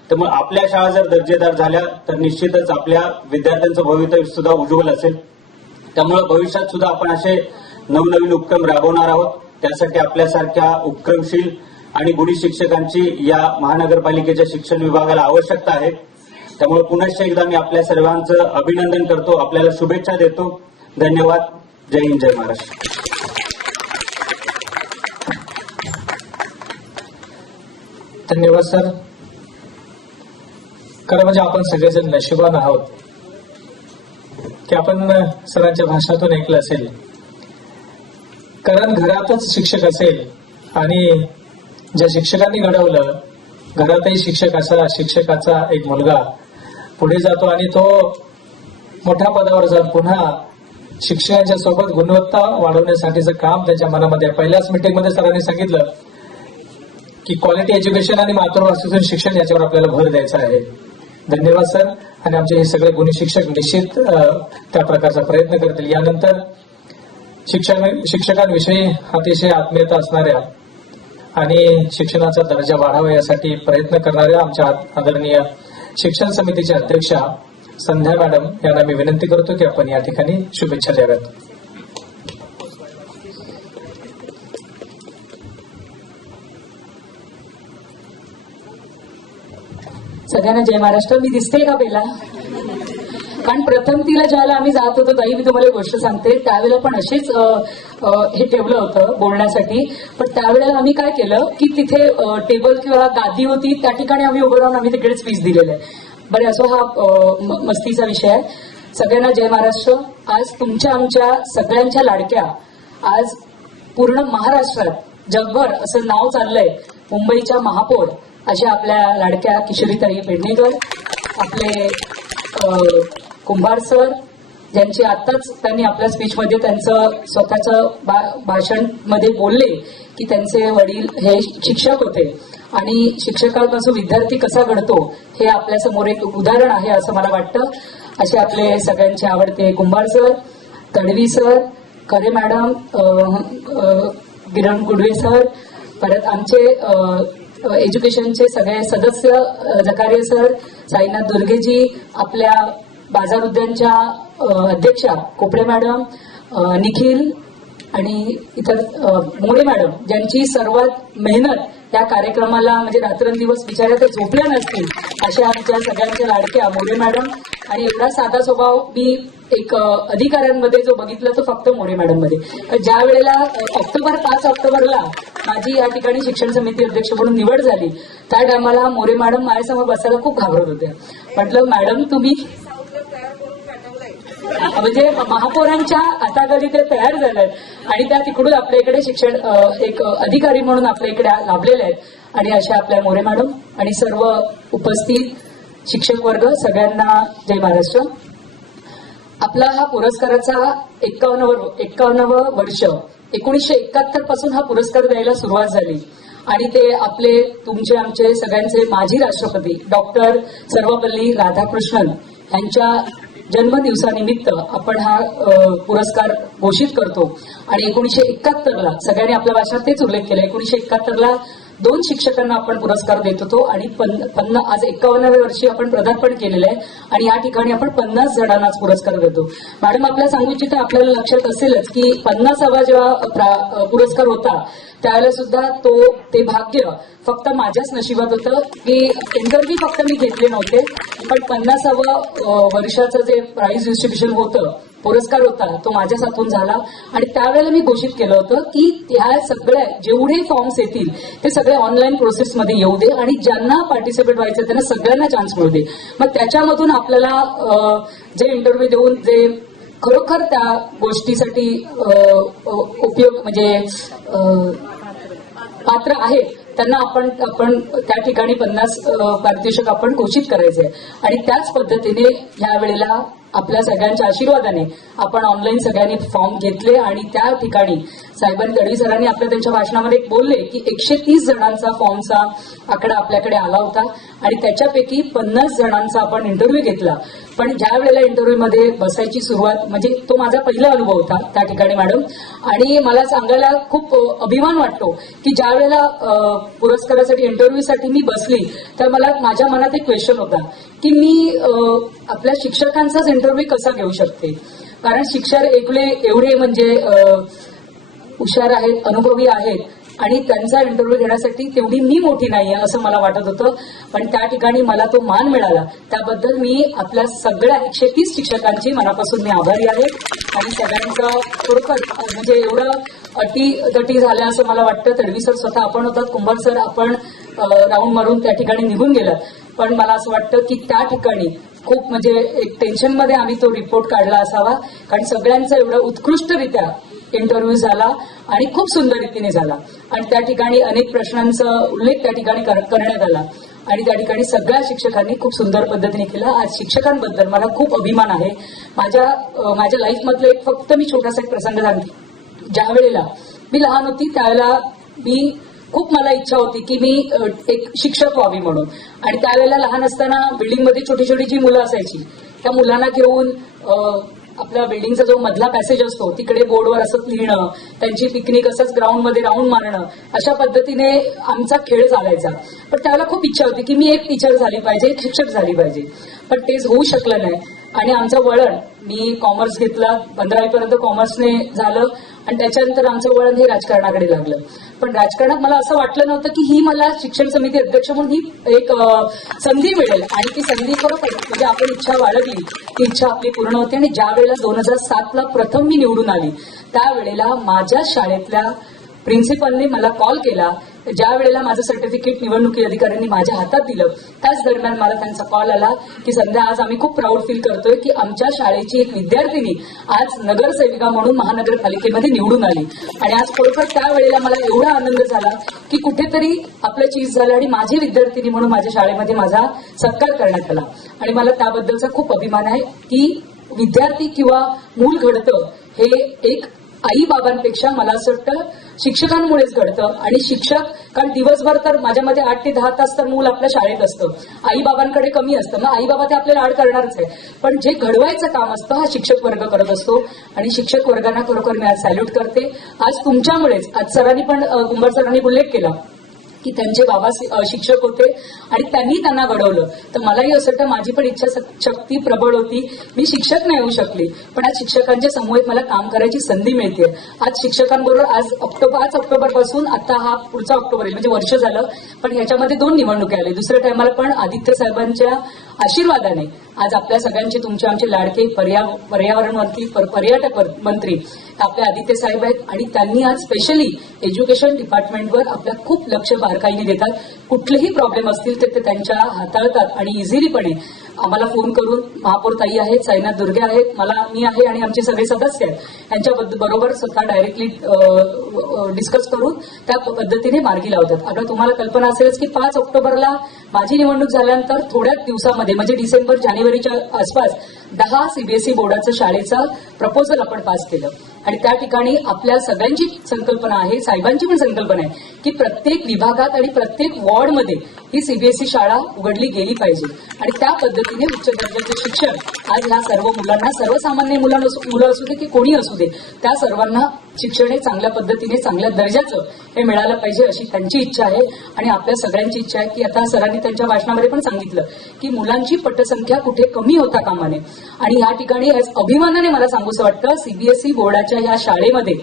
त्यामुळे आपल्या शाळा जर दर्जेदार झाल्या तर निश्चितच आपल्या विद्यार्थ्यांचं भवितव्य सुद्धा उज्ज्वल असेल. त्यामुळे भविष्यात सुद्धा आपण असे नवनवीन उपक्रम राबवणार आहोत. त्यासाठी आपल्यासारख्या उपक्रमशील आणि गुणी शिक्षकांची या महानगरपालिकेच्या शिक्षण विभागाला आवश्यकता आहे. त्यामुळे पुनश्च एकदा मी आपल्या सर्वांचं अभिनंदन करतो, आपल्याला शुभेच्छा देतो. धन्यवाद. जय हिंद, जय महाराष्ट्र. धन्यवाद सर. खरं म्हणजे आपण सगळेजण नशिबान आहोत की आपण सरांच्या भाषणातून ऐकलं असेल. कारण घरातच शिक्षक असेल आणि ज्या शिक्षकांनी घडवलं, घरातही शिक्षकाचा एक मुलगा पुढे जातो आणि तो मोठ्या पदावर जात पुन्हा शिक्षणाच्या सोबत गुणवत्ता वाढवण्यासाठीचं काम त्यांच्या मनामध्ये आहे. पहिल्याच मीटिंगमध्ये सरांनी सांगितलं की क्वालिटी एज्युकेशन आणि मातृभाषेतून शिक्षण याच्यावर आपल्याला भर द्यायचा आहे. धन्यवाद सर. आणि आमचे हे सगळे गुणी शिक्षक निश्चित त्या प्रकारचा प्रयत्न करतील. यानंतर शिक्षकांविषयी अतिशय आत्मीयता असणाऱ्या आणि शिक्षणाचा दर्जा वाढावा यासाठी प्रयत्न करणाऱ्या आमच्या आदरणीय शिक्षण समितीच्या अध्यक्षा संध्या मॅडम यांना मी विनंती करतो की आपण या ठिकाणी शुभेच्छा द्याव्यात. सगळ्यांना जय महाराष्ट्र. मी दिसते का पहिला? कारण प्रथम तिला ज्यावेळेला आम्ही जात होतो ताई, मी तुम्हाला एक गोष्ट सांगते, त्यावेळेला पण अशीच हे ठेवलं होतं बोलण्यासाठी. पण त्यावेळेला आम्ही काय केलं की तिथे टेबल किंवा गादी होती, त्या ठिकाणी आम्ही उभं राहून आम्ही तिकडे स्पीच दिलेलं आहे. बरं, असो हा मस्तीचा विषय आहे. सगळ्यांना जय महाराष्ट्र. आज तुमच्या आमच्या सगळ्यांच्या लाडक्या आज पूर्ण महाराष्ट्रात जगभर असं नाव चाललंय, मुंबईच्या महापौर अशा आपल्या लाडक्या किशोरीताई पेडणेकर, आपले कुंभार सर, ज्यांची आत्ताच त्यांनी आपल्या स्पीचमध्ये त्यांचं स्वतःचं भाषण मध्ये बोलले की त्यांचे वडील हे शिक्षक होते आणि शिक्षकांपासून विद्यार्थी कसा घडतो हे आपल्यासमोर एक उदाहरण आहे असं मला वाटतं. असे आपले सगळ्यांचे आवडते कुंभार सर, तडवी सर, खरे मॅडम, किरण गुडवे सर, परत आमचे एज्युकेशनचे सगळे सदस्य जकारिया सर, साईनाथ दुर्गेजी, आपल्या बाजार उद्यानच्या अध्यक्षा कोपडे मॅडम, निखिल आणि इतर मोरे मॅडम, ज्यांची सर्वात मेहनत या कार्यक्रमाला म्हणजे रात्रंदिवस बिचाऱ्या तर झोपल्या नसतील अशा आमच्या सगळ्यांच्या लाडक्या मोरे मॅडम. आणि एवढा साधा स्वभाव मी एक अधिकाऱ्यांमध्ये जो बघितला तो फक्त मोरे मॅडम मध्ये. ज्या वेळेला 5 ऑक्टोबरला माझी या ठिकाणी शिक्षण समिती अध्यक्ष म्हणून निवड झाली त्या टायमाला मोरे मॅडम माझ्यासमोर बसायला खूप घाबरत होत्या. म्हटलं मॅडम तुम्ही म्हणजे महापौरांच्या हाताखाली ते तयार झालेत आणि त्या तिकडून आपल्या इकडे शिक्षण एक अधिकारी म्हणून आपल्या इकडे लाभलेले आहेत. आणि अशा आपल्या मोरे मॅडम आणि सर्व उपस्थित शिक्षक वर्ग सगळ्यांना जय महाराष्ट्र. आपला हा पुरस्काराचा 51वं वर्ष 1971 पासून हा पुरस्कार द्यायला सुरुवात झाली आणि ते आपले तुमचे आमचे सगळ्यांचे माजी राष्ट्रपती डॉक्टर सर्वपल्ली राधाकृष्णन यांच्या जन्मदिवसानिमित्त आपण हा पुरस्कार घोषित करतो. आणि 1971ला सगळ्यांनी आपल्या भाषणात तेच उल्लेख केला, 1971ला 2 शिक्षकांना आपण पुरस्कार देत होतो आणि आज 51व्या वर्षी आपण पदार्पण केलेलं आहे आणि या ठिकाणी आपण 50 जणांनाच पुरस्कार देतो. मॅडम आपल्याला सांगू इच्छिते, आपल्याला लक्षात असेलच की 50वा जेव्हा पुरस्कार होता त्यावेळेला सुद्धा ते भाग्य फक्त माझ्याच नशिबात होतं की इंटरव्ह्यू फक्त मी घेतले नव्हते, पण 50व वर्षाचं जे प्राइज डिस्ट्रीब्युशन होतं, पुरस्कार होता, तो माझ्याच हातून झाला. आणि त्यावेळेला मी घोषित केलं होतं की ह्या सगळ्या जेवढे फॉर्म्स येतील ते सगळे ऑनलाईन प्रोसेसमध्ये येऊ दे आणि ज्यांना पार्टिसिपेट व्हायचं त्यांना सगळ्यांना चान्स मिळू दे. मग त्याच्यामधून आपल्याला जे इंटरव्ह्यू देऊन जे खरोखर त्या गोष्टीसाठी उपयोग म्हणजे पात्र आहेत त्यांना आपण त्या ठिकाणी 50 पारितोषिक आपण घोषित करायचे. आणि त्याच पद्धतीने या वेळेला आपल्या सगळ्यांच्या आशीर्वादाने आपण ऑनलाईन सगळ्यांनी फॉर्म घेतले आणि त्या ठिकाणी साहेबांनी तडवी सरांनी त्यांच्या भाषणामध्ये बोलले की 130 जणांचा फॉर्मचा आकडा आपल्याकडे आला होता आणि त्याच्यापैकी 50 जणांचा आपण इंटरव्ह्यू घेतला. पण ज्या वेळेला इंटरव्ह्यूमध्ये बसायची सुरुवात म्हणजे तो माझा पहिला अनुभव होता त्या ठिकाणी मॅडम. आणि मला सांगायला खूप अभिमान वाटतो की ज्या वेळेला पुरस्कारासाठी इंटरव्ह्यूसाठी मी बसली तर मला माझ्या मनात एक क्वेश्चन होता की मी आपल्या शिक्षकांचाच इंटरव्ह्यू कसा घेऊ शकते, कारण शिक्षक एवढे म्हणजे हुशार आहेत, अनुभवी आहेत आणि त्यांचा इंटरव्ह्यू घेण्यासाठी तेवढी मी मोठी नाहीये असं मला वाटत होतं. पण त्या ठिकाणी मला तो मान मिळाला त्याबद्दल मी आपल्या सगळ्या 130 शिक्षकांची मनापासून मी आभारी आहे. आणि सगळ्यांचं खरोखर म्हणजे एवढं अटी झाल्या असं मला वाटतं. तडवी सर स्वतः आपण होतात, कुंभार सर आपण राऊंड मारून त्या ठिकाणी निघून गेलात, पण मला असं वाटतं की त्या ठिकाणी खूप म्हणजे एक टेन्शनमध्ये आम्ही तो रिपोर्ट काढला असावा, कारण सगळ्यांचा एवढा उत्कृष्टरित्या इंटरव्ह्यू झाला आणि खूप सुंदर रीतीने झाला आणि त्या ठिकाणी अनेक प्रश्नांचा उल्लेख त्या ठिकाणी करण्यात आला. आणि त्या ठिकाणी सगळ्या शिक्षकांनी खूप सुंदर पद्धतीने केलं. आज शिक्षकांबद्दल मला खूप अभिमान आहे. माझ्या लाईफमधलं एक फक्त मी छोटासा एक प्रसंग सांगते. ज्या वेळेला मी लहान होती त्यावेळेला मला इच्छा होती की मी एक शिक्षक व्हावी म्हणून. आणि त्यावेळेला लहान असताना बिल्डिंगमध्ये छोटी छोटी जी मुलं असायची त्या मुलांना घेऊन आपल्या बिल्डिंगचा जो मधला पॅसेज असतो तिकडे बोर्डवर असं लिहिणं, त्यांची पिकनिक असंच ग्राउंडमध्ये राऊंड मारणं, अशा पद्धतीने आमचा खेळ चालायचा. पण त्यावेळेला खूप इच्छा होती की मी एक टीचर झाली पाहिजे, एक शिक्षक झाली पाहिजे. पण तेच होऊ शकलं नाही. आणि आमचं वळण, मी कॉमर्स घेतला, 15वी पर्यंत कॉमर्सने झालं आणि त्याच्यानंतर आमचं वळण हे राजकारणाकडे लागलं. पण राजकारणात मला असं वाटलं नव्हतं की ही मला शिक्षण समिती अध्यक्ष म्हणून ही एक संधी मिळेल. आणि ती संधी खरोखर म्हणजे आपण इच्छा बाळगली, ती इच्छा आपली पूर्ण होती. आणि ज्या वेळेला 2007ला प्रथम मी निवडून आली त्यावेळेला माझ्या शाळेतल्या प्रिन्सिपलने मला कॉल केला. ज्या वेळेला माझं सर्टिफिकेट निवडणुकी अधिकाऱ्यांनी माझ्या हातात दिलं त्याच दरम्यान मला त्यांचा कॉल आला की संध्या, आज आम्ही खूप प्राऊड फील करतोय की आमच्या शाळेची एक विद्यार्थिनी आज नगरसेविका म्हणून महानगरपालिकेमध्ये निवडून आली. आणि आज खरोखर त्यावेळेला मला एवढा आनंद झाला की कुठेतरी आपलं चीज झालं आणि माझी विद्यार्थिनी म्हणून माझ्या शाळेमध्ये माझा सत्कार करण्यात आला. आणि मला त्याबद्दलचा खूप अभिमान आहे की विद्यार्थी किंवा मूल घडतं हे एक आई बाबांपेक्षा मला असं वाटतं शिक्षकांमुळेच घडतं. आणि शिक्षक, कारण दिवसभर तर माझ्या मते 8 ते 10 तास तर मूल आपल्या शाळेत असतं, आई बाबांकडे कमी असतं. मग आई बाबा ते आपल्याला लाड करणारच आहे, पण जे घडवायचं काम असतं हा शिक्षक वर्ग करत असतो. आणि शिक्षक वर्गांना खरोखर मी आज सॅल्यूट करते. आज तुमच्यामुळेच, आज सरांनी पण, कुंभार सरांनी उल्लेख केला की त्यांचे बाबा शिक्षक होते आणि त्यांनी त्यांना घडवलं. तर मलाही असं वाटतं माझी पण इच्छाशक्ती प्रबळ होती. मी शिक्षक नाही होऊ शकली, पण आज शिक्षकांच्या समूहात मला काम करायची संधी मिळते. आज शिक्षकांबरोबर आज 5 ऑक्टोबरपासून आता हा पुढचा ऑक्टोबर येईल म्हणजे वर्ष झालं. पण ह्याच्यामध्ये 2 निवडणुकी आले. दुसऱ्या टायमाला पण आदित्य साहेबांच्या आशीर्वादाने आज आपल्या सगळ्यांचे, तुमचे आमचे लाडके पर्यावरण मंत्री, पर्यटक मंत्री आपले आदित्य साहेब आहेत. आणि त्यांनी आज स्पेशली एज्युकेशन डिपार्टमेंटवर आपल्या खूप लक्ष बारकाईने देतात. कुठलेही प्रॉब्लेम असतील तर ते त्यांच्या हाताळतात आणि इझिलीपणे आम्हाला फोन करून, महापौर ताई आहेत, साईनाथ दुर्गे आहेत, मी आहे आणि आमचे सगळे सदस्य आहेत यांच्या बरोबर स्वतः डायरेक्टली डिस्कस करून त्या पद्धतीने मार्गी लावतात. आता तुम्हाला कल्पना असेलच की 5 ऑक्टोबरला माझी निवडणूक झाल्यानंतर थोड्याच दिवसामध्ये म्हणजे डिसेंबर जानेवारीच्या आसपास 10 सीबीएसई बोर्डाचं शाळेचं प्रपोजल आपण पास केलं. आणि त्या ठिकाणी आपल्या सगळ्यांची संकल्पना आहे, साहेबांची पण संकल्पना आहे की प्रत्येक विभागात आणि प्रत्येक वॉर्डमध्ये ही सीबीएसई शाळा उघडली गेली पाहिजे. आणि त्या पद्धतीने उच्च दर्जाचे शिक्षण आज ह्या सर्व मुलांना, सर्वसामान्य मुलं असू दे की कोणी असू दे, त्या सर्वांना शिक्षण हे चांगल्या पद्धतीने, चांगल्या दर्जाचं हे मिळालं पाहिजे अशी त्यांची इच्छा आहे. आणि आपल्या सगळ्यांची इच्छा आहे की आता सरांनी त्यांच्या भाषणामध्ये पण सांगितलं की मुलांची पटसंख्या कुठे कमी होता कामा नये. आणि या ठिकाणी अभिमानाने मला सांगूसं वाटतं सिबीएसई बोर्डाच्या या शाळेमध्ये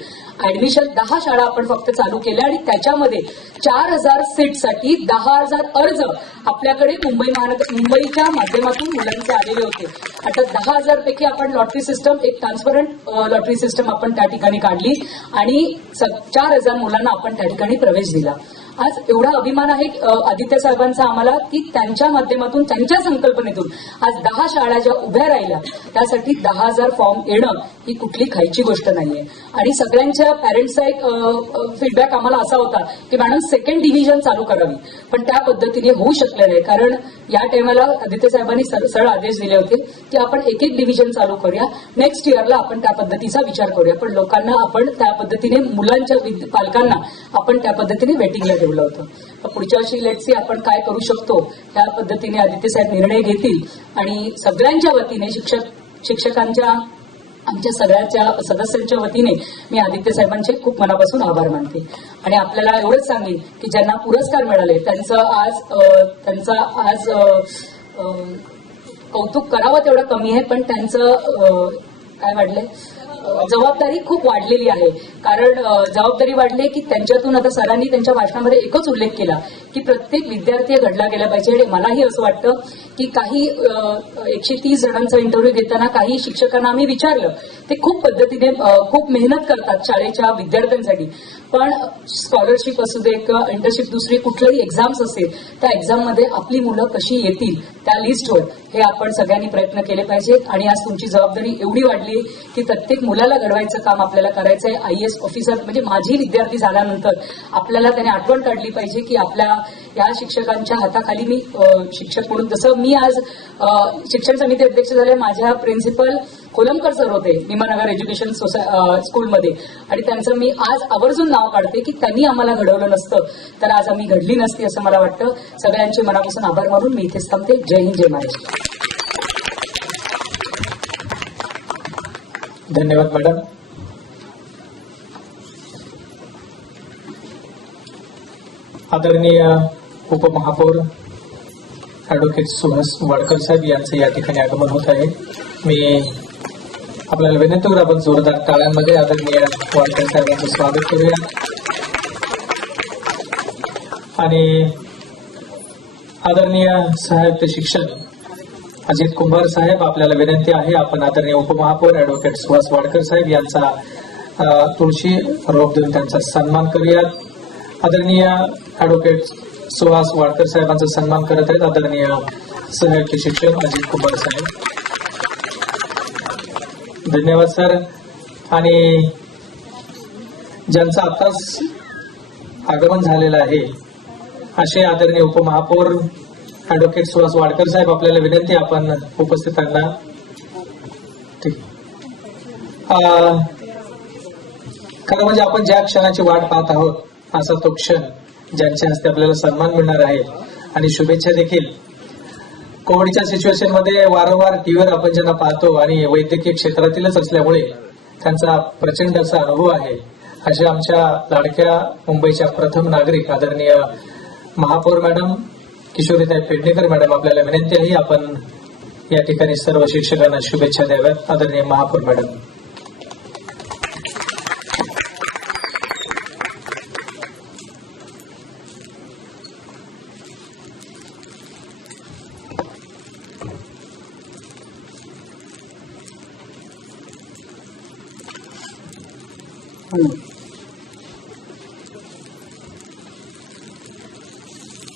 ऍडमिशन 10 शाळा आपण फक्त चालू केल्या आणि त्याच्यामध्ये 4000 सीटसाठी 10,000 अर्ज आपल्याकडे मुंबईच्या माध्यमातून मुलांचे आलेले होते. आता 10,000 पैकी आपण लॉटरी सिस्टम, एक ट्रान्सपरंट लॉटरी सिस्टम आपण त्या ठिकाणी काढली आणि 4,000 मुलांना आपण त्या ठिकाणी प्रवेश दिला. आज एवढा अभिमान आहे आदित्य साहेबांचा आम्हाला की त्यांच्या माध्यमातून, त्यांच्या संकल्पनेतून आज 10 शाळा ज्या उभ्या राहिल्या त्यासाठी 10,000 फॉर्म येणं ही कुठली खायची गोष्ट नाहीये. आणि सगळ्यांच्या पॅरेंट्सचा एक फीडबॅक आम्हाला असा होता की मॅडम 2nd डिव्हिजन चालू करावी, पण त्या पद्धतीने होऊ शकलं नाही. कारण या टायमाला आदित्य साहेबांनी सरळ आदेश दिले होते की आपण 1-1 डिव्हिजन चालू करूया, नेक्स्ट इयरला आपण त्या पद्धतीचा विचार करूया. पण लोकांना आपण त्या पद्धतीने, मुलांच्या पालकांना आपण त्या पद्धतीने वेटिंगला ठेवलं होतं. तर पुढच्या वर्षी लेट्स सी आपण काय करू शकतो त्या पद्धतीने आदित्य साहेब निर्णय घेतील. आणि सगळ्यांच्या वतीने, शिक्षकांच्या, आमच्या सगळ्याच्या सदस्यांच्या वतीने मी आदित्य साहेबांचे खूप मनापासून आभार मानते. आणि आपल्याला एवढंच सांगेन की ज्यांना पुरस्कार मिळाले त्यांचं आज कौतुक करावं तेवढं कमी आहे, पण त्यांचं काय वाढलंय, जबाबदारी खूप वाढलेली आहे. कारण जबाबदारी वाढली की त्यांच्यातून आता सरांनी त्यांच्या भाषणामध्ये एकच उल्लेख केला की प्रत्येक विद्यार्थी घडला गेला पाहिजे. आणि मलाही असं वाटतं की काही 130 जणांचा इंटरव्ह्यू घेताना काही शिक्षकांना आम्ही विचारलं, ते खूप पद्धतीने खूप मेहनत करतात शाळेच्या विद्यार्थ्यांसाठी, पण स्कॉलरशिप असू दे किंवा इंटर्नशिप, दुसरी कुठल्याही एक्झाम्स असेल त्या एक्झाममध्ये आपली मुलं कशी येतील त्या लिस्टवर हे आपण सगळ्यांनी प्रयत्न केले पाहिजेत. आणि आज तुमची जबाबदारी एवढी वाढली की प्रत्येक मुलाला घडवायचं काम आपल्याला करायचं आहे. IAS ऑफिसर म्हणजे माझी विद्यार्थी झाल्यानंतर आपल्याला त्याने आठवण काढली पाहिजे की आपल्या या शिक्षकांच्या हाताखाली मी शिक्षक म्हणून, जसं मी आज शिक्षण समिती अध्यक्ष झाले, माझ्या प्रिन्सिपल कोलमकर सर होते निमानगर एज्युकेशन स्कूलमध्ये, आणि त्यांचं मी आज आवर्जून नाव काढते की त्यांनी आम्हाला घडवलं नसतं तर आज आम्ही घडली नसती असं मला वाटतं. सगळ्यांचे मनापासून आभार मानून मी इथेच थांबते. जय हिंद, जय महाराष्ट्र. धन्यवाद मॅडम. आदरणीय उपमहापौर ॲडव्होकेट सुहास वाडकर साहेब यांचं या ठिकाणी आगमन होत आहे. मी आपल्याला विनंती करू, आपण जोरदार टाळ्यांमध्ये आदरणीय वाडकर साहेबांचं स्वागत करूया. आणि आदरणीय साहित्य शिक्षक अजित कुंभार साहेब, आपल्याला विनंती आहे आपण आदरणीय उपमहापौर ॲडव्होकेट सुहास वाडकर साहेब यांचा तुळशी रोप देऊन त्यांचा सन्मान करूयात. आदरणीय ॲडव्होकेट सुहास वाडकर साहेबांचा सन्मान करत आहेत आदरणीय साहित्य शिक्षक अजित कुंभार साहेब. धन्यवाद सर. आणि ज्यांचं आताच आगमन झालेलं आहे असे आदरणीय उपमहापौर ॲडव्होकेट सुहास वाडकर साहेब, आपल्याला विनंती आपण उपस्थितांना खरं म्हणजे आपण ज्या क्षणाची वाट पाहत आहोत असा तो क्षण ज्यांच्या हस्ते आपल्याला सन्मान मिळणार आहे आणि शुभेच्छा देखील. कोविडच्या सिच्युएशन मध्ये वारंवार टीव्हीवर आपण ज्यांना पाहतो आणि वैद्यकीय क्षेत्रातीलच असल्यामुळे त्यांचा प्रचंड असा अनुभव आहे, अशा आमच्या लाडक्या मुंबईच्या प्रथम नागरिक आदरणीय महापौर मॅडम किशोरीताई पेडणेकर मॅडम, आपल्याला विनंती आहे आपण या ठिकाणी सर्व शिक्षकांना शुभेच्छा द्याव्यात. आदरणीय महापौर मॅडम.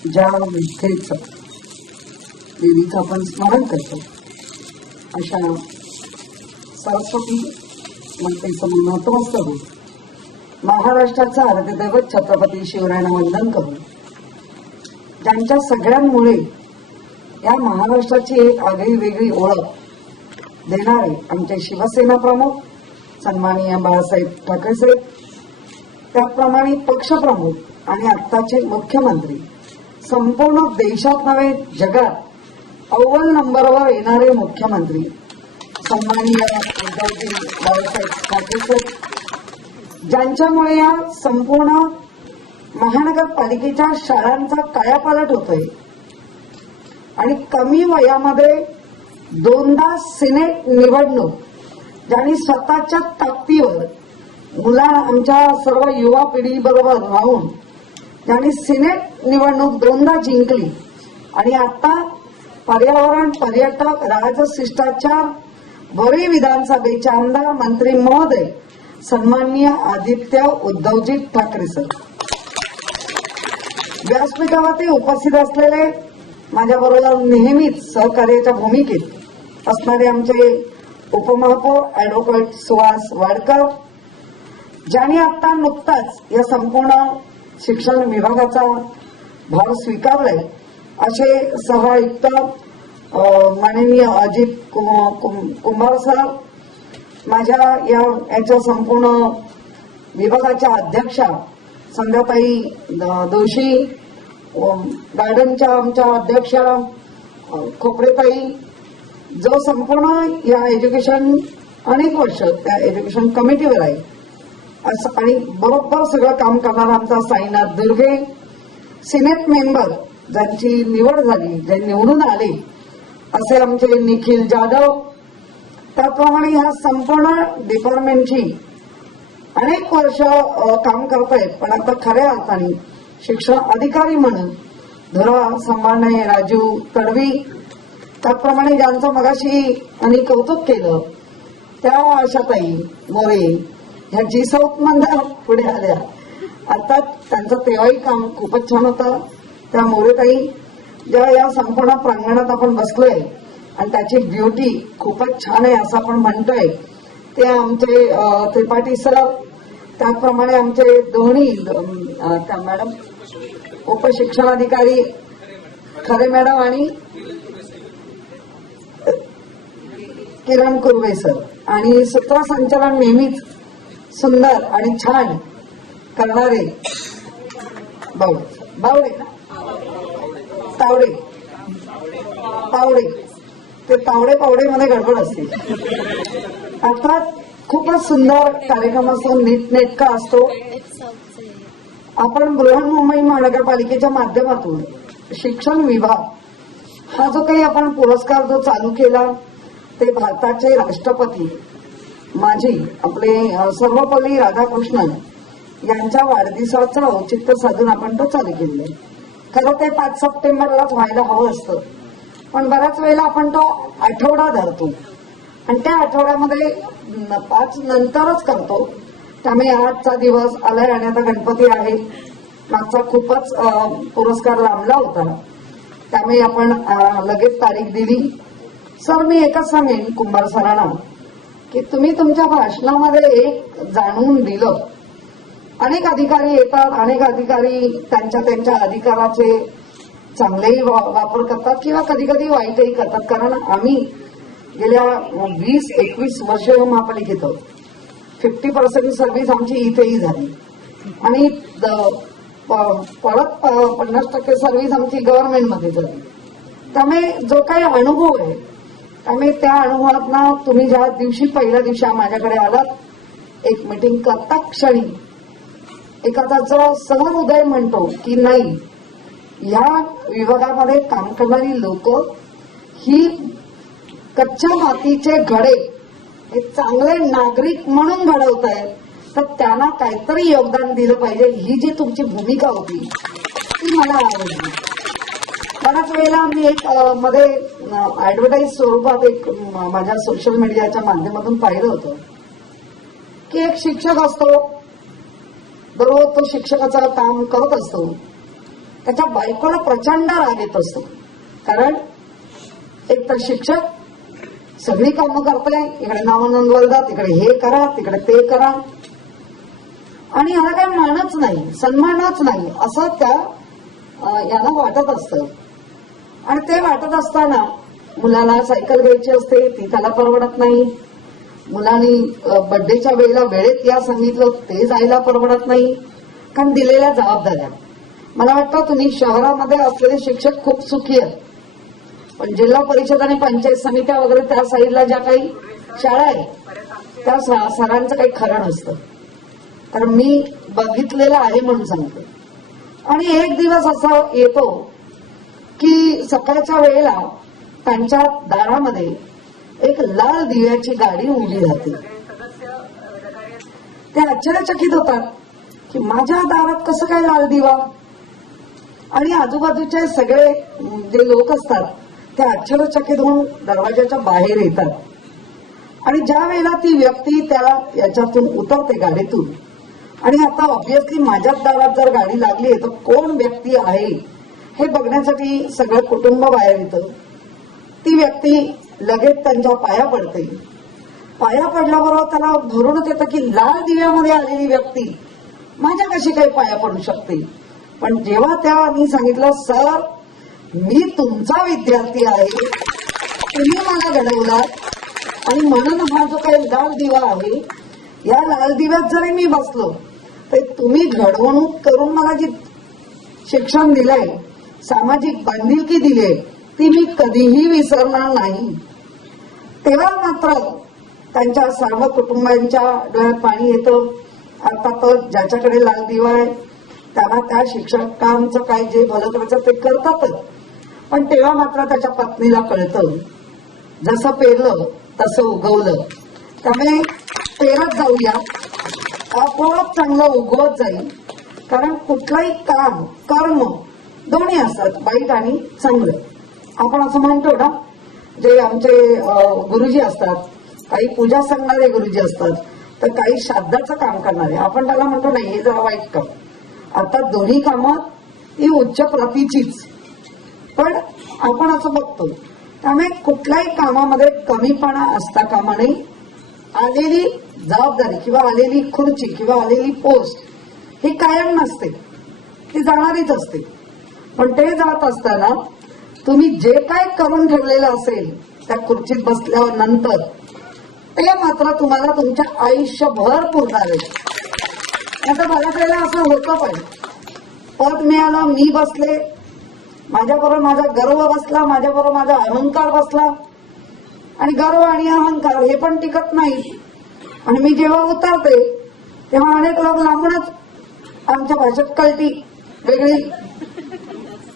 ज्या विद्येचं देवीचं आपण स्मरण करतो अशा सरस्वती मातेचं नतमस्तक होऊन महाराष्ट्राचं आराध्यदैवत छत्रपती शिवरायांना वंदन करून ज्यांच्या सगळ्यांमुळे या महाराष्ट्राची एक आगळी वेगळी ओळख देणारे आमचे शिवसेना प्रमुख सन्माननीय बाळासाहेब ठाकरे साहेब, त्याप्रमाणे पक्षप्रमुख आणि आत्ताचे मुख्यमंत्री, संपूर्ण देशात नव्हे जगात अव्वल नंबरवर येणारे मुख्यमंत्री सन्माननीय उद्धवजी बाळासाहेब ठाकरे साहेब, ज्यांच्यामुळे या संपूर्ण महानगरपालिकेच्या शाळांचा कायापालट होतोय आणि कमी वयामध्ये 2दा सिनेट निवडणूक ज्यांनी स्वतःच्या ताकदीवर आमच्या सर्व युवा पिढीबरोबर राहून ज्यांनी सिनेट निवडणूक 2दा जिंकली आणि आता पर्यावरण, पर्यटक, राजशिष्टाचार, वरळी विधानसभेचे आमदार मंत्री महोदय सन्माननीय आदित्य उद्धवजी ठाकरे सर, व्यासपीठावरती उपस्थित असलेले माझ्याबरोबर नेहमीच सहकार्याच्या भूमिकेत असणारे आमचे उपमहापौर ॲडव्होकेट सुहास वाडकर, ज्यांनी आता नुकताच या संपूर्ण शिक्षण विभागाचा भार स्वीकारलाय, असे सहआयुक्त माननीय अजित कुंभार सर, माझ्या याच्या संपूर्ण विभागाच्या अध्यक्षा संध्याताई दोशी, गार्डनच्या आमच्या अध्यक्षा खोपरेताई, जो संपूर्ण या एज्युकेशन अनेक वर्ष त्या एज्युकेशन कमिटीवर आहे असं, आणि बरोबर सगळं काम करणारा आमचा साईनाथ दुर्गे, सिनेट मेंबर ज्यांची निवड झाली, जे निवडून आले असे आमचे निखिल जाधव, त्याप्रमाणे ह्या संपूर्ण डिपार्टमेंटची अनेक वर्ष काम करतायत, पण आता खऱ्या अर्थाने शिक्षण अधिकारी म्हणून धुरा सांभाळणारे राजू तडवी, त्याप्रमाणे ज्यांचं मगाशी आणि कौतुक केलं त्या आशाताई मोरे, ह्या जी साऊथ मधल्या पुढे आल्या. अर्थात त्यांचं तेव्हाही काम खूपच छान होतं. त्या मोरेताई ज्या या संपूर्ण प्रांगणात आपण बसलोय आणि त्याची ब्युटी खूपच छान आहे असं आपण म्हणतोय, ते आमचे त्रिपाठी सर, त्याचप्रमाणे आमचे दोन्ही त्या मॅडम उपशिक्षणाधिकारी खरे मॅडम आणि किरण कुर्वे सर आणि सूत्रसंचालन नेहमीच सुंदर आणि छान करणारे बावडे ना तावडे ते तावडे मध्ये गडबड असते. अर्थात खूपच सुंदर कार्यक्रम असतो, नीटनेटका असतो. आपण बृहन्मुंबई महानगरपालिकेच्या माध्यमातून शिक्षण विभाग हा जो काही आपण पुरस्कार जो चालू केला ते भारताचे राष्ट्रपती माजी आपले सर्वपल्ली राधाकृष्णन यांच्या वाढदिवसाचं औचित्य साधून आपण तो चालू केलेला आहे. खरं ते 5 सप्टेंबरलाच व्हायला हवं असतं, पण बऱ्याच वेळेला आपण तो आठवडा धरतो आणि त्या आठवड्यामध्ये 5 नंतरच करतो. त्यामुळे आजचा दिवस आलाय आणि आता गणपती आहे. मागचा खूपच पुरस्कार लांबला होता, त्यामुळे आपण लगेच तारीख दिली. सर, मी एकच सांगेन कुंभार सरांना की तुम्ही तुमच्या भाषणामध्ये एक जाणून दिलं. अनेक अधिकारी येतात, अनेक अधिकारी त्यांच्या अधिकाराचे चांगलेही वापर करतात किंवा कधी कधी वाईटही करतात. कारण आम्ही गेल्या 20-21 वर्ष महापालिकेत 50% सर्व्हिस आमची इथेही झाली आणि परत 50% सर्व्हिस आमची गव्हर्नमेंटमध्ये झाली. त्यामुळे जो काही अनुभव आहे, त्यामुळे त्या अनुभवातनं तुम्ही ज्या दिवशी पहिल्या दिवशी माझ्याकडे आलात, एक मीटिंग करता क्षणी एखादा सहृदय म्हणतो की नाही, या विभागामध्ये काम करणारी लोक ही कच्च्या मातीचे घडे हे चांगले नागरिक म्हणून घडवत आहेत, तर त्यांना काहीतरी योगदान दिलं पाहिजे. ही जी तुमची भूमिका होती ती मला आवडली. बऱ्याच वेळेला मी एक मध्ये ऍडव्हर्टाईज स्वरूपात एक माझ्या सोशल मीडियाच्या माध्यमातून पाहिलं होतं की एक शिक्षक असतो, दररोज तो शिक्षकाचं काम करत असतो. त्याच्या बायकोला प्रचंड राग येत असतो, कारण एक तर शिक्षक सगळी कामं करताय, इकडे नावं नोंदवायला, तिकडे हे करा, तिकडे ते करा, आणि ह्याला काही मानच नाही, सन्मानच नाही असं त्या याला वाटत असतं. आणि ते वाटत असताना मुलाला सायकल घ्यायची असते, ती त्याला परवडत नाही. मुलांनी बर्थडेच्या वेळेला वेळेत या सांगितलं, ते जायला परवडत नाही, कारण दिलेल्या जबाबदाऱ्या. मला वाटतं तुम्ही शहरामध्ये असलेले शिक्षक खूप सुखी आहेत, पण जिल्हा परिषद आणि पंचायत समित्या वगैरे त्या साईडला ज्या काही शाळा आहेत त्या सरांचं काही खरं नसतं. कारण मी बघितलेलं आहे म्हणून सांगते. आणि एक दिवस असं येतो की सकाळच्या वेळेला त्यांच्या दारामध्ये एक लाल दिव्याची गाडी उभी राहते. ते आश्चर्यचकित होतात की माझ्या दारात कसं काय लाल दिवा, आणि आजूबाजूचे सगळे जे लोक असतात ते आश्चर्यचकित होऊन दरवाजाच्या बाहेर येतात. आणि ज्या वेळेला ती व्यक्ती त्या याच्यातून उतरते गाडीतून, आणि आता ऑब्व्हियसली माझ्याच दारात जर गाडी लागली आहे तर कोण व्यक्ती आहे हे बघण्यासाठी सगळं कुटुंब बाहेर येतं. ती व्यक्ती लगेच त्यांच्या पाया पडते. पाया पडल्याबरोबर त्याला भरूनच येतं की लाल दिव्यामध्ये आलेली व्यक्ती माझ्या कशी काही पाया पडू शकते. पण जेव्हा त्यांनी सांगितलं, सर मी तुमचा विद्यार्थी आहे, तुम्ही मला घडवलात आणि म्हणून हा जो काही लाल दिवा आहे, या लाल दिव्यात जरी मी बसलो तर तुम्ही घडवणूक करून मला जी शिक्षण दिलंय, सामाजिक बांधिलकी दिली, ती मी कधीही विसरणार नाही. तेव्हा मात्र त्यांच्या सर्व कुटुंबांच्या डोळ्यात पाणी येतं. अर्थातच ज्याच्याकडे लाल दिवा आहे त्याला त्या शिक्षकांचं काय जे भलं करायचं ते करतातच, पण तेव्हा मात्र त्याच्या पत्नीला कळतं जसं पेरलं तसं उगवलं. त्यामुळे पेरत जाऊया, आपोआप चांगलं उगवत जाईल. कारण कुठलंही काम कर्म दोन्ही असतात, वाईट आणि चांगलं. आपण असं म्हणतो ना, जे आमचे गुरुजी असतात, काही पूजा सांगणारे गुरुजी असतात, तर काही श्राद्धाचं काम करणारे, आपण त्याला म्हणतो नाही हे जरा वाईट काम. आता दोन्ही कामं ही उच्च प्रतीचीच, पण आपण असं बघतो. त्यामुळे कुठल्याही कामामध्ये कमीपणा असता कामा नये. आलेली जबाबदारी किंवा आलेली खुर्ची किंवा आलेली पोस्ट ही कायम नसते. ती जाणारीच असते. पण ते जात असताना तुम्ही जे काय करून ठेवलेलं असेल त्या खुर्चीत बसल्यावर नंतर ते मात्र तुम्हाला तुमच्या आयुष्यभर पुरणार आहे. आता बऱ्याच वेळेला असं होतं पण पद मिळालं, मी बसले, माझ्याबरोबर माझा गर्व बसला, माझ्याबरोबर माझा अहंकार बसला, आणि गर्व आणि अहंकार हे पण टिकत नाही. आणि मी जेव्हा उतरते तेव्हा अनेक लोक लांबूनच आमच्या भाषेत कळती वेगळी.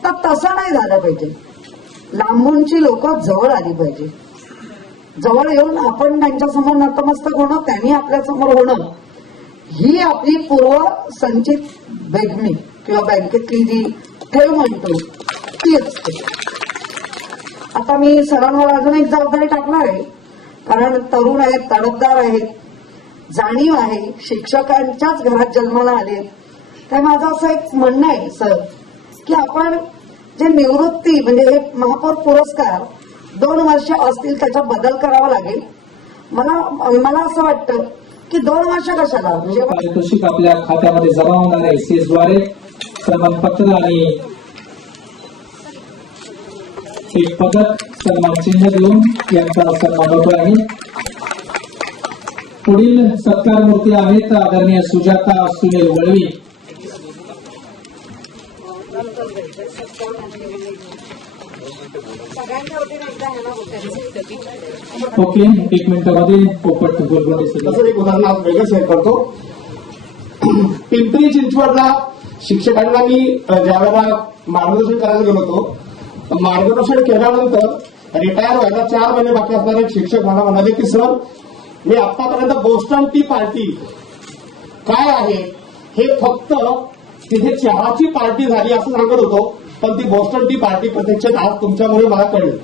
तर तसं नाही झालं पाहिजे. लांबूनची लोक जवळ आली पाहिजे. जवळ येऊन आपण त्यांच्यासमोर नतमस्तक होणं, त्यांनी आपल्या समोर होणं, ही आपली पूर्व संचित बेगमी किंवा बँकेतली जी ठेव म्हणतो ती असते. आता मी सरांवर अजून एक जबाबदारी टाकणार आहे, कारण तरुण आहेत, तडफदार आहेत, जाणीव आहे, शिक्षकांच्याच घरात जन्माला आले. तर माझं असं एक म्हणणं आहे सर, की आपण जे निवृत्ती म्हणजे हे महापौर पुरस्कार 2 वर्ष असतील त्याच्यात बदल करावा लागेल. मला असं वाटतं की 2 वर्ष कशाला, म्हणजे पारितोषिक आपल्या खात्यामध्ये जमा होणार आहे. सीएसद्वारे प्रमाणपत्र आणि एक पदक सन्मान चिन्ह देऊन यांचा सन्मान होतो आहे. पुढील सत्कार मूर्ती आहेत आदरणीय सुजाता सुनील वळवी. ओके, 1 मिनिटामध्ये पोपट बोलबोल. असं एक उदाहरण आज वेगळं शेअर करतो. पिंपरी चिंचवडला शिक्षकांना मी ज्यावेळेला मार्गदर्शन करायला गेलो होतो, मार्गदर्शन केल्यानंतर रिटायर व्हायला 4 महिने बाकी असणारे एक शिक्षक मला म्हणाले की सर, मी आतापर्यंत बोस्टन टी पार्टी काय आहे हे फक्त तिथे चहाची पार्टी झाली असं सांगत होतो, पण ती बोस्टन टी पार्टी प्रत्यक्षात आज तुमच्यामुळे मला कळली.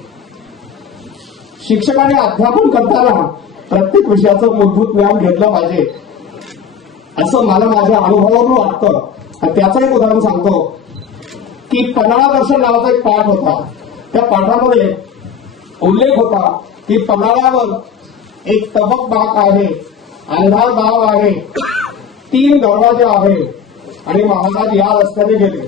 शिक्षकांनी अध्यापन करताना प्रत्येक विषयाचं मूलभूत ज्ञान घेतलं पाहिजे असं मला माझ्या अनुभवावरून वाटतं. आणि त्याचं एक उदाहरण सांगतो की पन्हाळा दर्शन नावाचा एक पाठ होता. त्या पाठामध्ये उल्लेख होता की पन्हाळ्यावर एक तबक बाग आहे, अंधार गाव आहे, 3 दरवाजे आहे आणि महाराज या रस्त्याने गेले.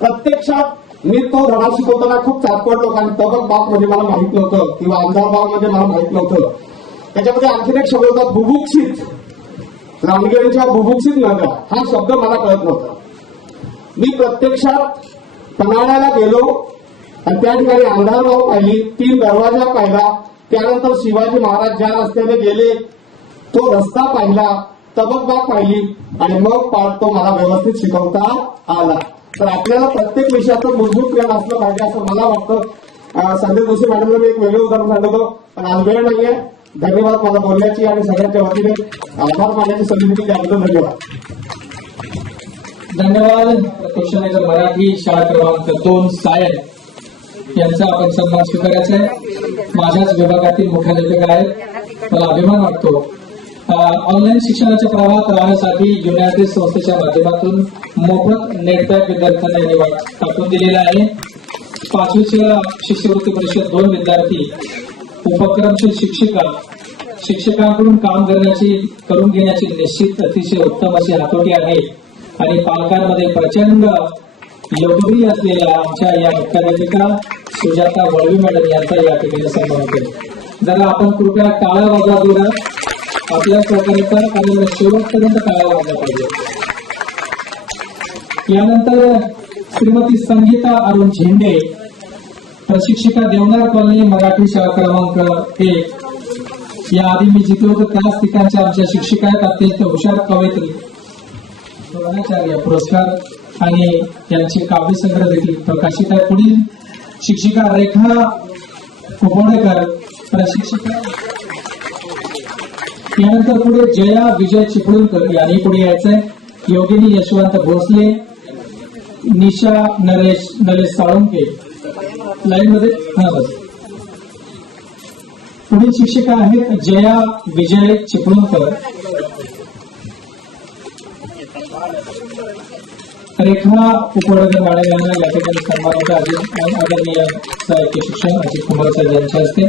प्रत्यक्षात मी तो धडा शिकवताना खूप चाचपडलो, कारण तबक बाग म्हणजे मला माहित नव्हतं किंवा अंधार बाग म्हणजे मला माहित नव्हतं. त्याच्यामध्ये आणखीन एक शब्द होता बुभुक्षित, रामगिरीच्या बुभुक्षित नद्या, हा शब्द मला कळत नव्हता. मी प्रत्यक्षात पन्हाळ्याला गेलो आणि त्या ठिकाणी अंधार गाव पाहिली, 3 दरवाजा पाहिला, त्यानंतर शिवाजी महाराज ज्या रस्त्याने गेले तो रस्ता पाहिला, तबकबाग पाहिली आणि मग पाठ तो मला व्यवस्थित शिकवता आला. तर आपल्याला प्रत्येक विषयाचं मूलभूत ज्ञान असलं पाहिजे असं मला वाटतं. संजय जोशी मॅडमला मी एक वेगळं उदाहरण सांगतो, पण आज वेळ नाहीये. धन्यवाद मला बोलण्याची आणि सगळ्यांच्या वतीने आभार मानण्याची संधी दिली त्याबद्दल धन्यवाद. धन्यवाद. प्रत्यक्षनगर मराठी शाळा क्रमांक 2 सायन यांचा आपण सन्मान स्वीकारायचा आहे. माझ्याच विभागातील मुख्याध्यापिका आहेत. मला अभिमान वाटतो. ऑनलाईन शिक्षणाच्या प्रवाहात राहण्यासाठी युनायटेड संस्थेच्या माध्यमातून मोफत नेटपॅक विद्यार्थ्यांना यांनी टाकून दिलेला आहे. 5वीच्या शिष्यवृत्ती परीक्षेत 2 विद्यार्थी, उपक्रमशील शिक्षकांकडून काम करून घेण्याची निश्चित अतिशय उत्तम अशी हातोटी आहे आणि पालकांमध्ये प्रचंड योगदान असलेल्या आमच्या या मुख्याध्यापिका सुजाता वळवी मॅडम यांचा या ठिकाणी सन्मान होतो. जरा आपण कृपया टाळा वाजवा दिला आपल्या सहकार्याचा आणि शेवटपर्यंत टाळा वाजला पाहिजे. यानंतर श्रीमती संगीता अरुण झेंडे, प्रशिक्षिका, देवनार कॉलनी, मराठी शाळा क्रमांक 1. याआधी मी जिथे होतो त्याच ठिकाणच्या आमच्या शिक्षिका आहेत. अत्यंत हुशार कवयित्री, द्रोणाचार्य पुरस्कार आणि यांचे काव्यसंग्रह देखील प्रकाशित आहे. पुढील शिक्षिका रेखा कुबोडेकर, प्रशिक्षिका. यानंतर पुढे जया विजय चिपळूणकर यांनी पुढे यायचंय. योगिनी यशवंत भोसले, निशा नरेश साळुंके लाईन मध्ये. बस. पुढील शिक्षिका आहेत जया विजय चिपळूणकर, रेखा कुबोडेकर मॅडम यांना या ठिकाणी सन्मान आदरणीय साहित्य शिक्षण अजित कुमार सर यांच्या हस्ते.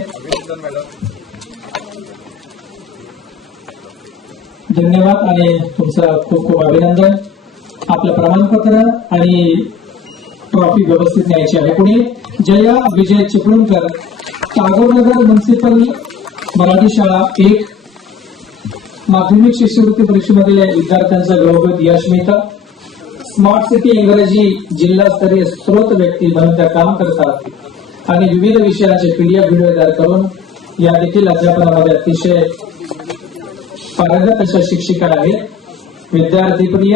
धन्यवाद आणि तुमचं खूप खूप अभिनंदन. आपलं प्रमाणपत्र आणि ट्रॉफी व्यवस्थित न्यायची आहे. पुढे जया विजय चिपळूणकर, टागोरनगर म्युनिसिपल मराठी शाळा 1, माध्यमिक शिष्यवृत्ती परीक्षेमध्ये विद्यार्थ्यांचं गौरव यश मिळतं. स्मार्ट सिटी इंग्रजी जिल्हास्तरीय स्रोत व्यक्ती म्हणून त्या काम करतात आणि विविध विषयांचे पीडीएफ व्हिडिओ तयार करून या देखील अध्यापनामध्ये अतिशय पारंगत अशा शिक्षिका आहेत. विद्यार्थीप्रिय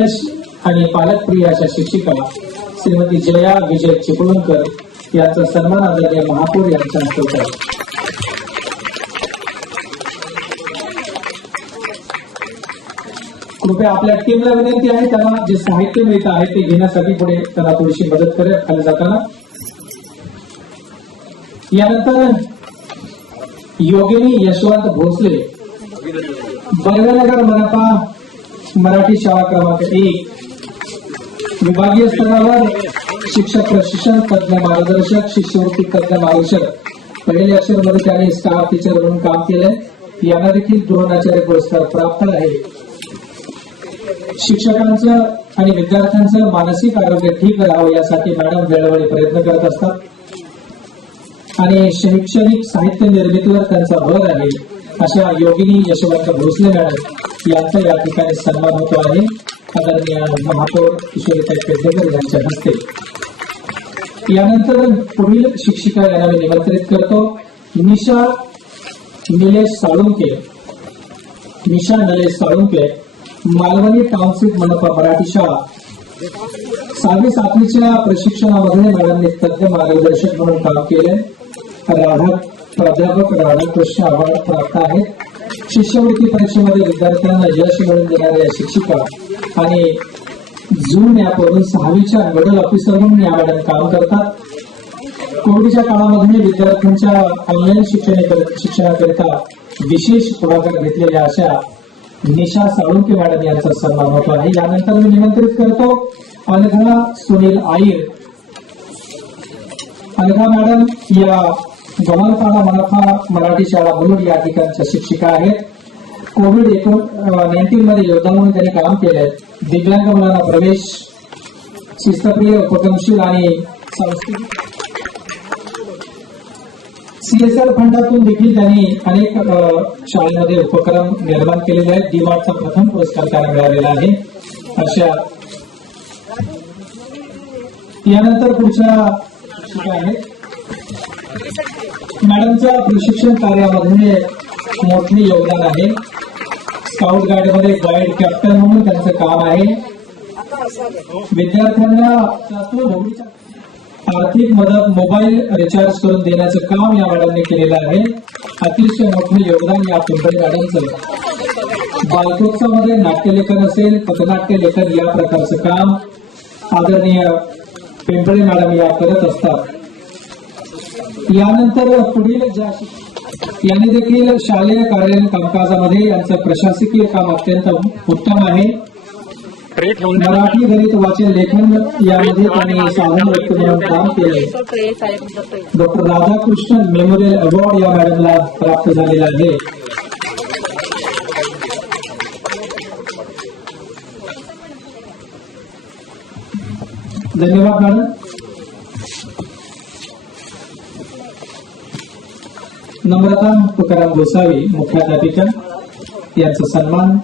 आणि पालकप्रिय अशा शिक्षिका श्रीमती जया विजय चिपळूणकर यांचा सन्मान आदरणीय महापौर यांच्या हस्ते होत आहे. कृपया आपल्या टीमला विनंती आहे त्यांना जे साहित्य मिळत आहे ते घेण्यासाठी पुढे त्यांना थोडीशी मदत करेल खाली जाताना. यानंतर योगिनी यशवंत भोसले, बर्वेनगर मनपा मराठी शाळा क्रमांक 1, विभागीय स्तरावर शिक्षक प्रशिक्षण तज्ञ मार्गदर्शक, शिष्यवृत्ती तज्ञ मार्गदर्शक, पहिले अक्षर मध्ये त्यांनी स्टाफ टीचर म्हणून काम केलंय. यांना देखील द्रोणाचार्य पुरस्कार प्राप्त आहे. शिक्षकांचं आणि विद्यार्थ्यांचं मानसिक आरोग्य ठीक राहावं यासाठी मॅडम वेळोवेळी प्रयत्न करत असतात आणि शैक्षणिक साहित्य निर्मितीवर त्यांचा भर आहे. अशा योगिनी यशवंत भोसले मॅडम यांचा या ठिकाणी सन्मान होतो आहे आदरणीय महापौर किशोरीताई पेडणेकर यांच्या हस्ते. यानंतर पुढील शिक्षिका यांना मी निमंत्रित करतो. निशा निलेश साळुंके, निशा नलेश साळुंके, मालवणी टाउनशिप मनपा मराठी शाळा. 6वी-7वीच्या प्रशिक्षणामध्ये मॅडमने तज्ञ मार्गदर्शक म्हणून काम केले. प्राध्यापक राधाकृष्ण अवॉर्ड प्राप्त आहेत. शिष्यवृत्ती परीक्षेमध्ये विद्यार्थ्यांना यश मिळवून देणाऱ्या शिक्षिका आणि झूम ॲपवरून 6वीच्या नोडल ऑफिसर म्हणून या मॅडम काम करतात. कोविडच्या काळामध्ये विद्यार्थ्यांच्या ऑनलाईन शिक्षणाकरिता विशेष पुढाकार घेतलेल्या अशा निशा साळुंके मॅडम यांचा सन्मान होतो आहे. यानंतर मी निमंत्रित करतो अनघा सुनील आईर. अनघा मॅडम या गव्हाणपाडा मनपा मराठी शाळा मुलुंड या ठिकाणच्या शिक्षिका आहेत. कोविड-19 मध्ये योद्धा म्हणून त्यांनी काम केलंय. दिव्यांग मुलांना प्रवेश, शिस्तप्रिय, उपक्रमशील आणि सांस्कृतिक सीएसआर फंडातून देखील त्यांनी अनेक शाळेमध्ये उपक्रम निर्माण केलेले आहेत. डीमार्टचा प्रथम पुरस्कार त्यांना मिळालेला आहे. अशा यानंतर पुढच्या शिक्षिका आहेत. मॅडमच्या प्रशिक्षण कार्यामध्ये मोठे योगदान आहे. स्काउट गाईडमध्ये गाईड कॅप्टन म्हणून त्यांचं काम आहे. विद्यार्थ्यांना आर्थिक मदत, मोबाईल रिचार्ज करून देण्याचं काम या मॅडमने केलेलं आहे. अतिशय मोठे योगदान या पिंपळे मॅडमचं. बालकोत्सवामध्ये नाट्यलेखन असेल, पथनाट्य लेखन या प्रकारचं काम आदरणीय पिंपळे मॅडम या करत असतात. यानंतर पुढील यांनी देखील शालेय कार्यालयीन कामकाजामध्ये यांचं प्रशासकीय काम अत्यंत उत्तम आहे. मराठी, गणित, वाचन, लेखन यामध्ये त्यांनी साधन व्यक्त म्हणून काम केले. डॉक्टर राधाकृष्णन मेमोरियल अवॉर्ड या मॅडमला प्राप्त झालेला आहे. धन्यवाद मॅडम. नम्रता तुकाराम गोसावी मुख्याध्यापिका यांचा सन्मान.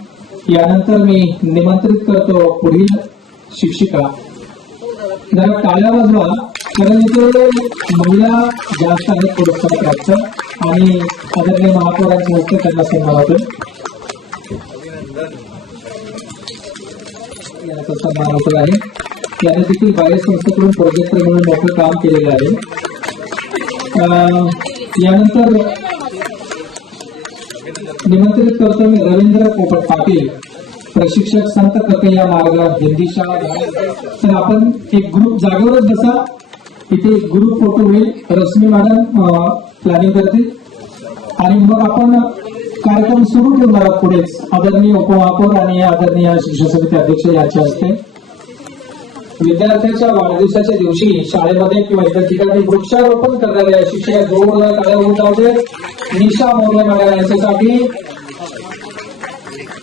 यानंतर मी निमंत्रित करतो पुढील शिक्षिका. जरा टाळ्या वाजवा कारण इथे महिला जास्त आहेत पुरस्कार प्राप्त आणि आदरणीय महापौरांच्या हस्ते त्यांना सन्मान होतो. याचा सन्मान होत आहे. याने देखील बाह्य संस्थेकडून प्रोजेक्टर म्हणून मोठं काम केलेलं आहे. यानंतर निमंत्रित करतो मी रवींद्र पोपट पाटील, प्रशिक्षक, संत कथैया मार्ग, हिंदी शाळा. तर आपण एक ग्रुप जागेवरच बसा. इथे ग्रुप फोटो होईल. रश्मी मॅडम प्लॅनिंग करतील आणि मग आपण कार्यक्रम सुरू ठेवणार आहोत. पुढेच आदरणीय उपमहापौर आणि आदरणीय शिक्षण समिती अध्यक्ष यांच्या हस्ते विद्यार्थ्यांच्या वाढदिवसाच्या दिवशी शाळेमध्ये किंवा इतर ठिकाणी वृक्षारोपण करणाऱ्या शिक्षक जोरदार टाळ्या उठवते. निशा मोरे मॅडम यांच्यासाठी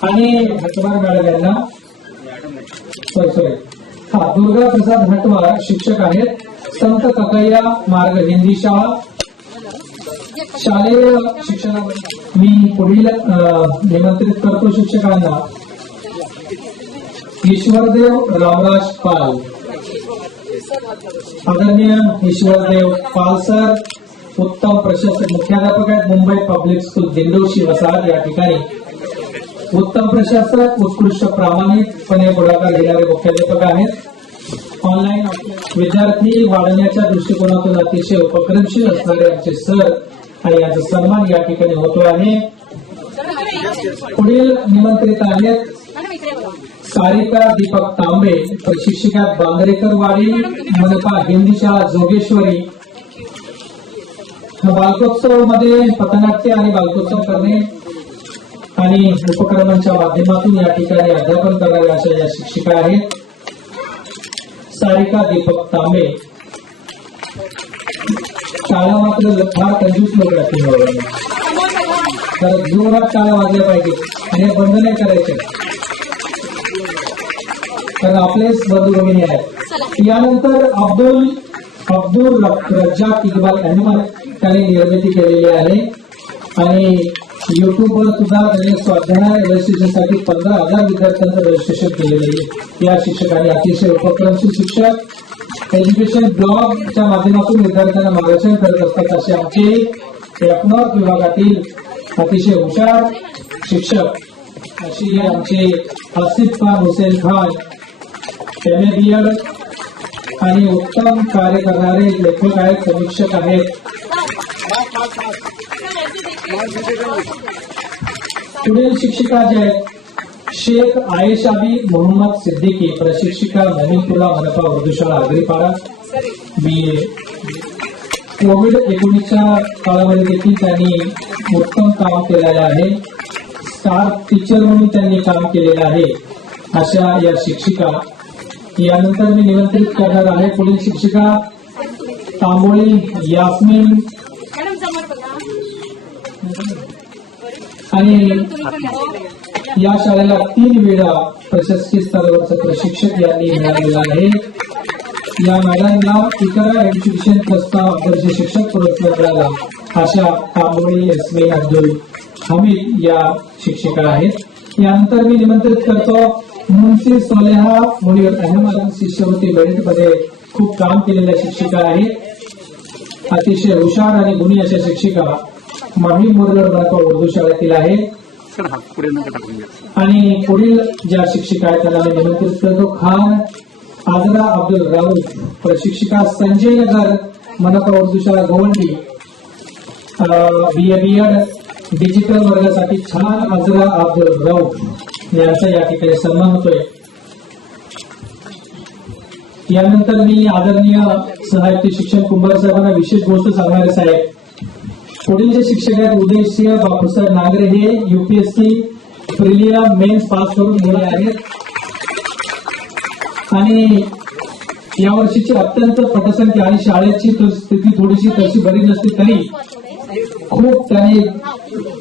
आणि भटमार मॅडम यांना सॉरी दुर्गा प्रसाद हटवार शिक्षक आहेत. संत ककैया मार्ग हिंदी शाळा. शालेय शिक्षणामध्ये मी पुढील निमंत्रित करतो शिक्षकांना ईश्वरदेव रामराज पाल. आदरणीय ईश्वरदेव पाल सर उत्तम प्रशासक मुख्याध्यापक आहेत मुंबई पब्लिक स्कूल दिंडोशी वसाहत या ठिकाणी. उत्तम प्रशासक उत्कृष्ट प्रामाणिकपणे पुढाकार घेणारे मुख्याध्यापक आहेत. ऑनलाईन विद्यार्थी वाढवण्याच्या दृष्टिकोनातून अतिशय उपक्रमशील असणारे आमचे सर आणि याचा सन्मान या ठिकाणी होतो आहे. पुढील निमंत्रित आहेत सारिका दीपक तांबे प्रशिक्षिका बांद्रेकरवाडी मनपा हिंदी शाळा जोगेश्वरी. बालकोत्सव मध्ये पथनाट्य आणि बालकोत्सव करणे आणि उपक्रमांच्या माध्यमातून या ठिकाणी अध्यापन करणाऱ्या अशा या शिक्षिका आहेत. सारिका दीपक तांबे. शाळा मात्र फार कंजूस लोक राहतील तर जोरात टाळ्या वाजल्या पाहिजे आणि बंद नाही करायचे कारण आपलेच बंधू भगिनी आहेत. यानंतर अब्दुल रज्जाक इक्बाल अहमद त्यांनी निर्मिती केलेली आहे आणि युट्यूबवर सुद्धा त्यांनी स्वाध्याय रजिस्ट्रेशनसाठी 15,000 विद्यार्थ्यांचं रजिस्ट्रेशन केलेलं आहे. या शिक्षकांनी अतिशय उपक्रमशील शिक्षक एज्युकेशन ब्लॉगच्या माध्यमातून विद्यार्थ्यांना मार्गदर्शन करत असतात असे आमचे यवतमाळ विभागातील अतिशय हुशार शिक्षक अशी हे आमचे आसिफ खान हुसेन खान MA BEd आणि उत्तम कार्य करणारे लेखक आहेत समीक्षक आहेत. पुढील शिक्षिका जे आहेत शेख आयेशाबी मोहम्मद सिद्दीकी प्रशिक्षिका नवीनपुरा मनपा उर्दू शाळा आगरीपाडा BA. कोविड-19च्या काळामध्ये देखील त्यांनी उत्तम काम केलेलं आहे. स्टार टीचर म्हणून त्यांनी काम केलेलं आहे अशा या शिक्षिका. यानंतर मी निमंत्रित करणार आहे पुढील शिक्षिका तांबोळी यास्मिन आणि या शाळेला 3 वेळा प्रशासकीय स्तरावरचं प्रशिक्षक यांनी मिळालेलं आहे. या मॅडमला इकरा एज्युकेशन प्रस्ताव दर्जे शिक्षक पुरस्कार मिळाला अशा तांबोळी यास्मिन अब्दुल हमीद या शिक्षिका आहेत. यानंतर मी निमंत्रित करतो मुन्सी सोलेहा मुनीर अहमद शिष्यवृत्ती मेरिटमध्ये खूप काम केलेल्या शिक्षिका आहेत. अतिशय हुशार आणि गुणी अशा शिक्षिका माही मुरगड मनपा उर्दू शाळेतील आहे. आणि पुढील ज्या शिक्षिका आहेत त्यांना मी निमंत्रित करतो खान आजरा अब्दुल राऊत प्रशिक्षिका संजय नगर मनपा उर्दू शाळा गोवंडी. BA BEd डिजिटल वर्गासाठी छान आजरा अब्दुल राऊत यांचा या ठिकाणी सन्मान होतोय. यानंतर मी आदरणीय साहित्य शिक्षण कुंभार साहेबांना विशेष गोष्ट सांगणारे साहेब. पुढील जे शिक्षक आहेत उदयसिंह बापूसाहेब नागरे हे UPSC प्रिलियम मेन्स पास करून गेले आहेत आणि यावर्षीची अत्यंत पटसंख्या आणि शाळेची स्थिती थोडीशी तशी बरी नसली तरी खूप त्यांनी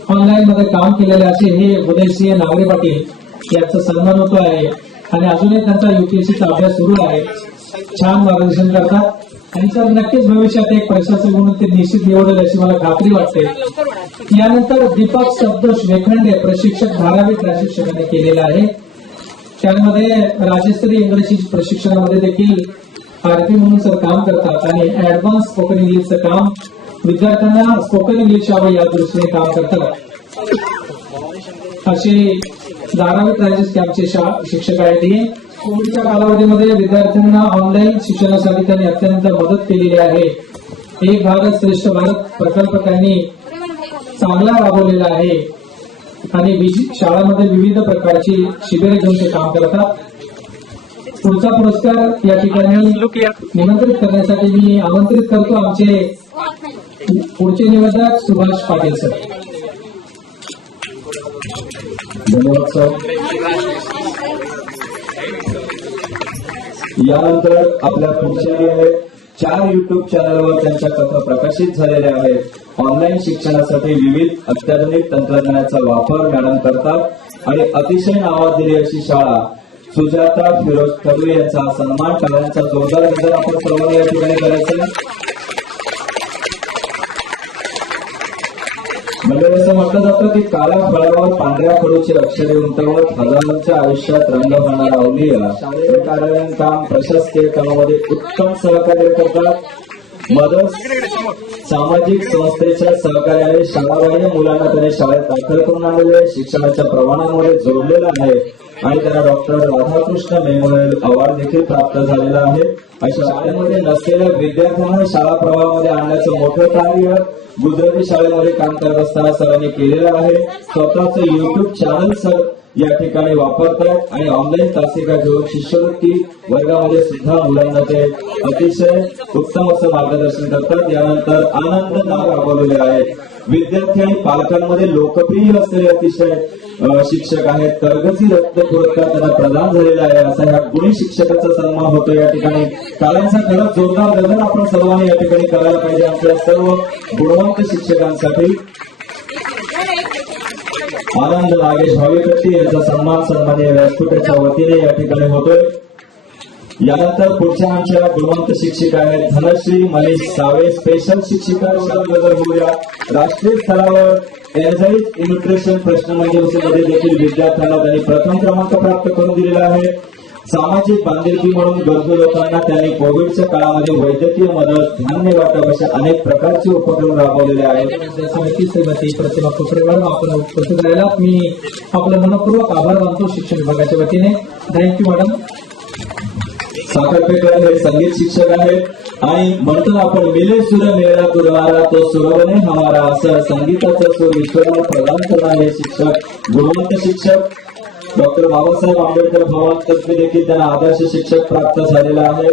ऑनलाईन मध्ये काम केलेले असे हे उदयसिंह नागरे पाटील यांचा सन्मान होतो आहे आणि अजूनही त्यांचा UPSCचा अभ्यास सुरू आहे. छान मार्गदर्शन करतात त्यांचं नक्कीच भविष्यात एक प्रशासक म्हणून ते निश्चित निवडेल अशी मला खात्री वाटते. यानंतर दीपक संतोष वेखंडे प्रशिक्षक 12वी प्रशिक्षकाने केलेला आहे. त्यामध्ये राज्यस्तरीय इंग्रजी प्रशिक्षणामध्ये देखील RP म्हणून सर काम करतात आणि ऍडव्हान्स स्पोकन इंग्लिशचं काम विद्यार्थ्यांना स्पोकन इंग्लिश यावं या दृष्टीने काम करतात. असे 12वी राज्य आमचे शिक्षक आहेत. हे कोविडच्या कालावधीमध्ये विद्यार्थ्यांना ऑनलाईन शिक्षणासाठी त्यांनी अत्यंत मदत केलेली आहे. एक भारत श्रेष्ठ भारत प्रकल्प त्यांनी चांगला राबवलेला आहे आणि शाळांमध्ये विविध प्रकारची शिबिरे घेऊन ते काम करतात. पुढचा पुरस्कार या ठिकाणी निमंत्रित करण्यासाठी मी आमंत्रित करतो आमचे पुढचे निवेदक सुभाष पाटील सर. धन्यवाद सर. यानंतर आपल्या पुढच्या 4 युट्यूब चॅनलवर त्यांच्या कथा प्रकाशित झालेल्या आहेत. ऑनलाईन शिक्षणासाठी विविध अत्याधुनिक तंत्रज्ञानाचा वापर मॅडम करतात आणि अतिशय नावाजलेली अशी शाळा सुजाता फिरोज कर्वे यांचा हा सन्मान टाळ्यांचा जोरदार गजर आपण सर्वांनी या ठिकाणी करायचा आहे. म्हणजे असं म्हटलं जातं की काळ्या फळावर पांढऱ्या खडूची अक्षरे उमटवत हजारांच्या आयुष्यात रंग भरणारा अवलिया शालेय कार्यालयीन काम प्रशासकीय कामामध्ये उत्तम सहकार्य करतात. मदत सामाजिक संस्थेच्या सहकार्याने शाळाबाह्य मुलांना त्याने शाळेत दाखल करून आणलेले शिक्षणाच्या प्रमाणामध्ये जोडलेलं आहे आणि त्यांना डॉक्टर राधाकृष्ण मेमोरियल अवॉर्ड देखील प्राप्त झालेला आहे. अशा शाळेमध्ये नसलेल्या विद्यार्थ्यांना शाळा प्रवाहामध्ये आणण्याचं मोठं कार्य गुजराती शाळेमध्ये काम करत असताना सरांनी केलेलं आहे. स्वतःचं युट्यूब चॅनल सर या ठिकाणी वापरतात आणि ऑनलाईन तासिका घेऊन शिष्यवृत्ती वर्गामध्ये सुद्धा मुलांना ते अतिशय उत्तम असं मार्गदर्शन करतात. यानंतर आनंद नाव राबवलेले आहेत. विद्यार्थी आणि पालकांमध्ये लोकप्रिय असलेले अतिशय शिक्षक आहेत. तरगती रत्न पुरस्कार त्यांना प्रदान झालेला आहे. असा ह्या गुणी शिक्षकाचा सन्मान होतो या ठिकाणी. टाळ्यांचा खरंच जोरदार गजर आपण सर्वांनी या ठिकाणी करायला पाहिजे आमच्या सर्व गुणवंत शिक्षकांसाठी. आनंद नागेश भाविकट्टी यांचा सन्मान सन्माननीय व्यासपीठाच्या वतीने या ठिकाणी होतोय. यानंतर पुढच्या आमच्या गुणवंत शिक्षिका आहेत धनश्री मनीष सावे, स्पेशल शिक्षिका गजर होऊया. राष्ट्रीय स्तरावर एन्झाईट न्यूट्रिशन प्रश्नमंजुषेमध्ये देखील विद्यार्थ्यांना त्यांनी प्रथम क्रमांक प्राप्त करून दिलेला आहे. सामाजिक बांधिलकी म्हणून गरजू लोकांना त्यांनी कोविडच्या काळामध्ये वैद्यकीय मदत, धान्य वाटप अशा अनेक प्रकारचे उपक्रम राबवलेले आहेत. समिती श्रीमती प्रतिभा कोपरेवर आपण उपस्थित राहिला. मी आपलं मनपूर्वक आभार मानतो शिक्षण विभागाच्या वतीने. Thank you madam. साखरपेकर हे संगीत शिक्षक आहेत आणि म्हणतो आपण मिले सुर मेळा तुरवारा तो सुरवणे हमारा असं संगीताचा सूर ईश्वराला प्रदान करणारे शिक्षक गुणवंत शिक्षक डॉक्टर बाबासाहेब आंबेडकर भवन तर्फे देखील त्यांना आदर्श शिक्षक प्राप्त झालेला आहे.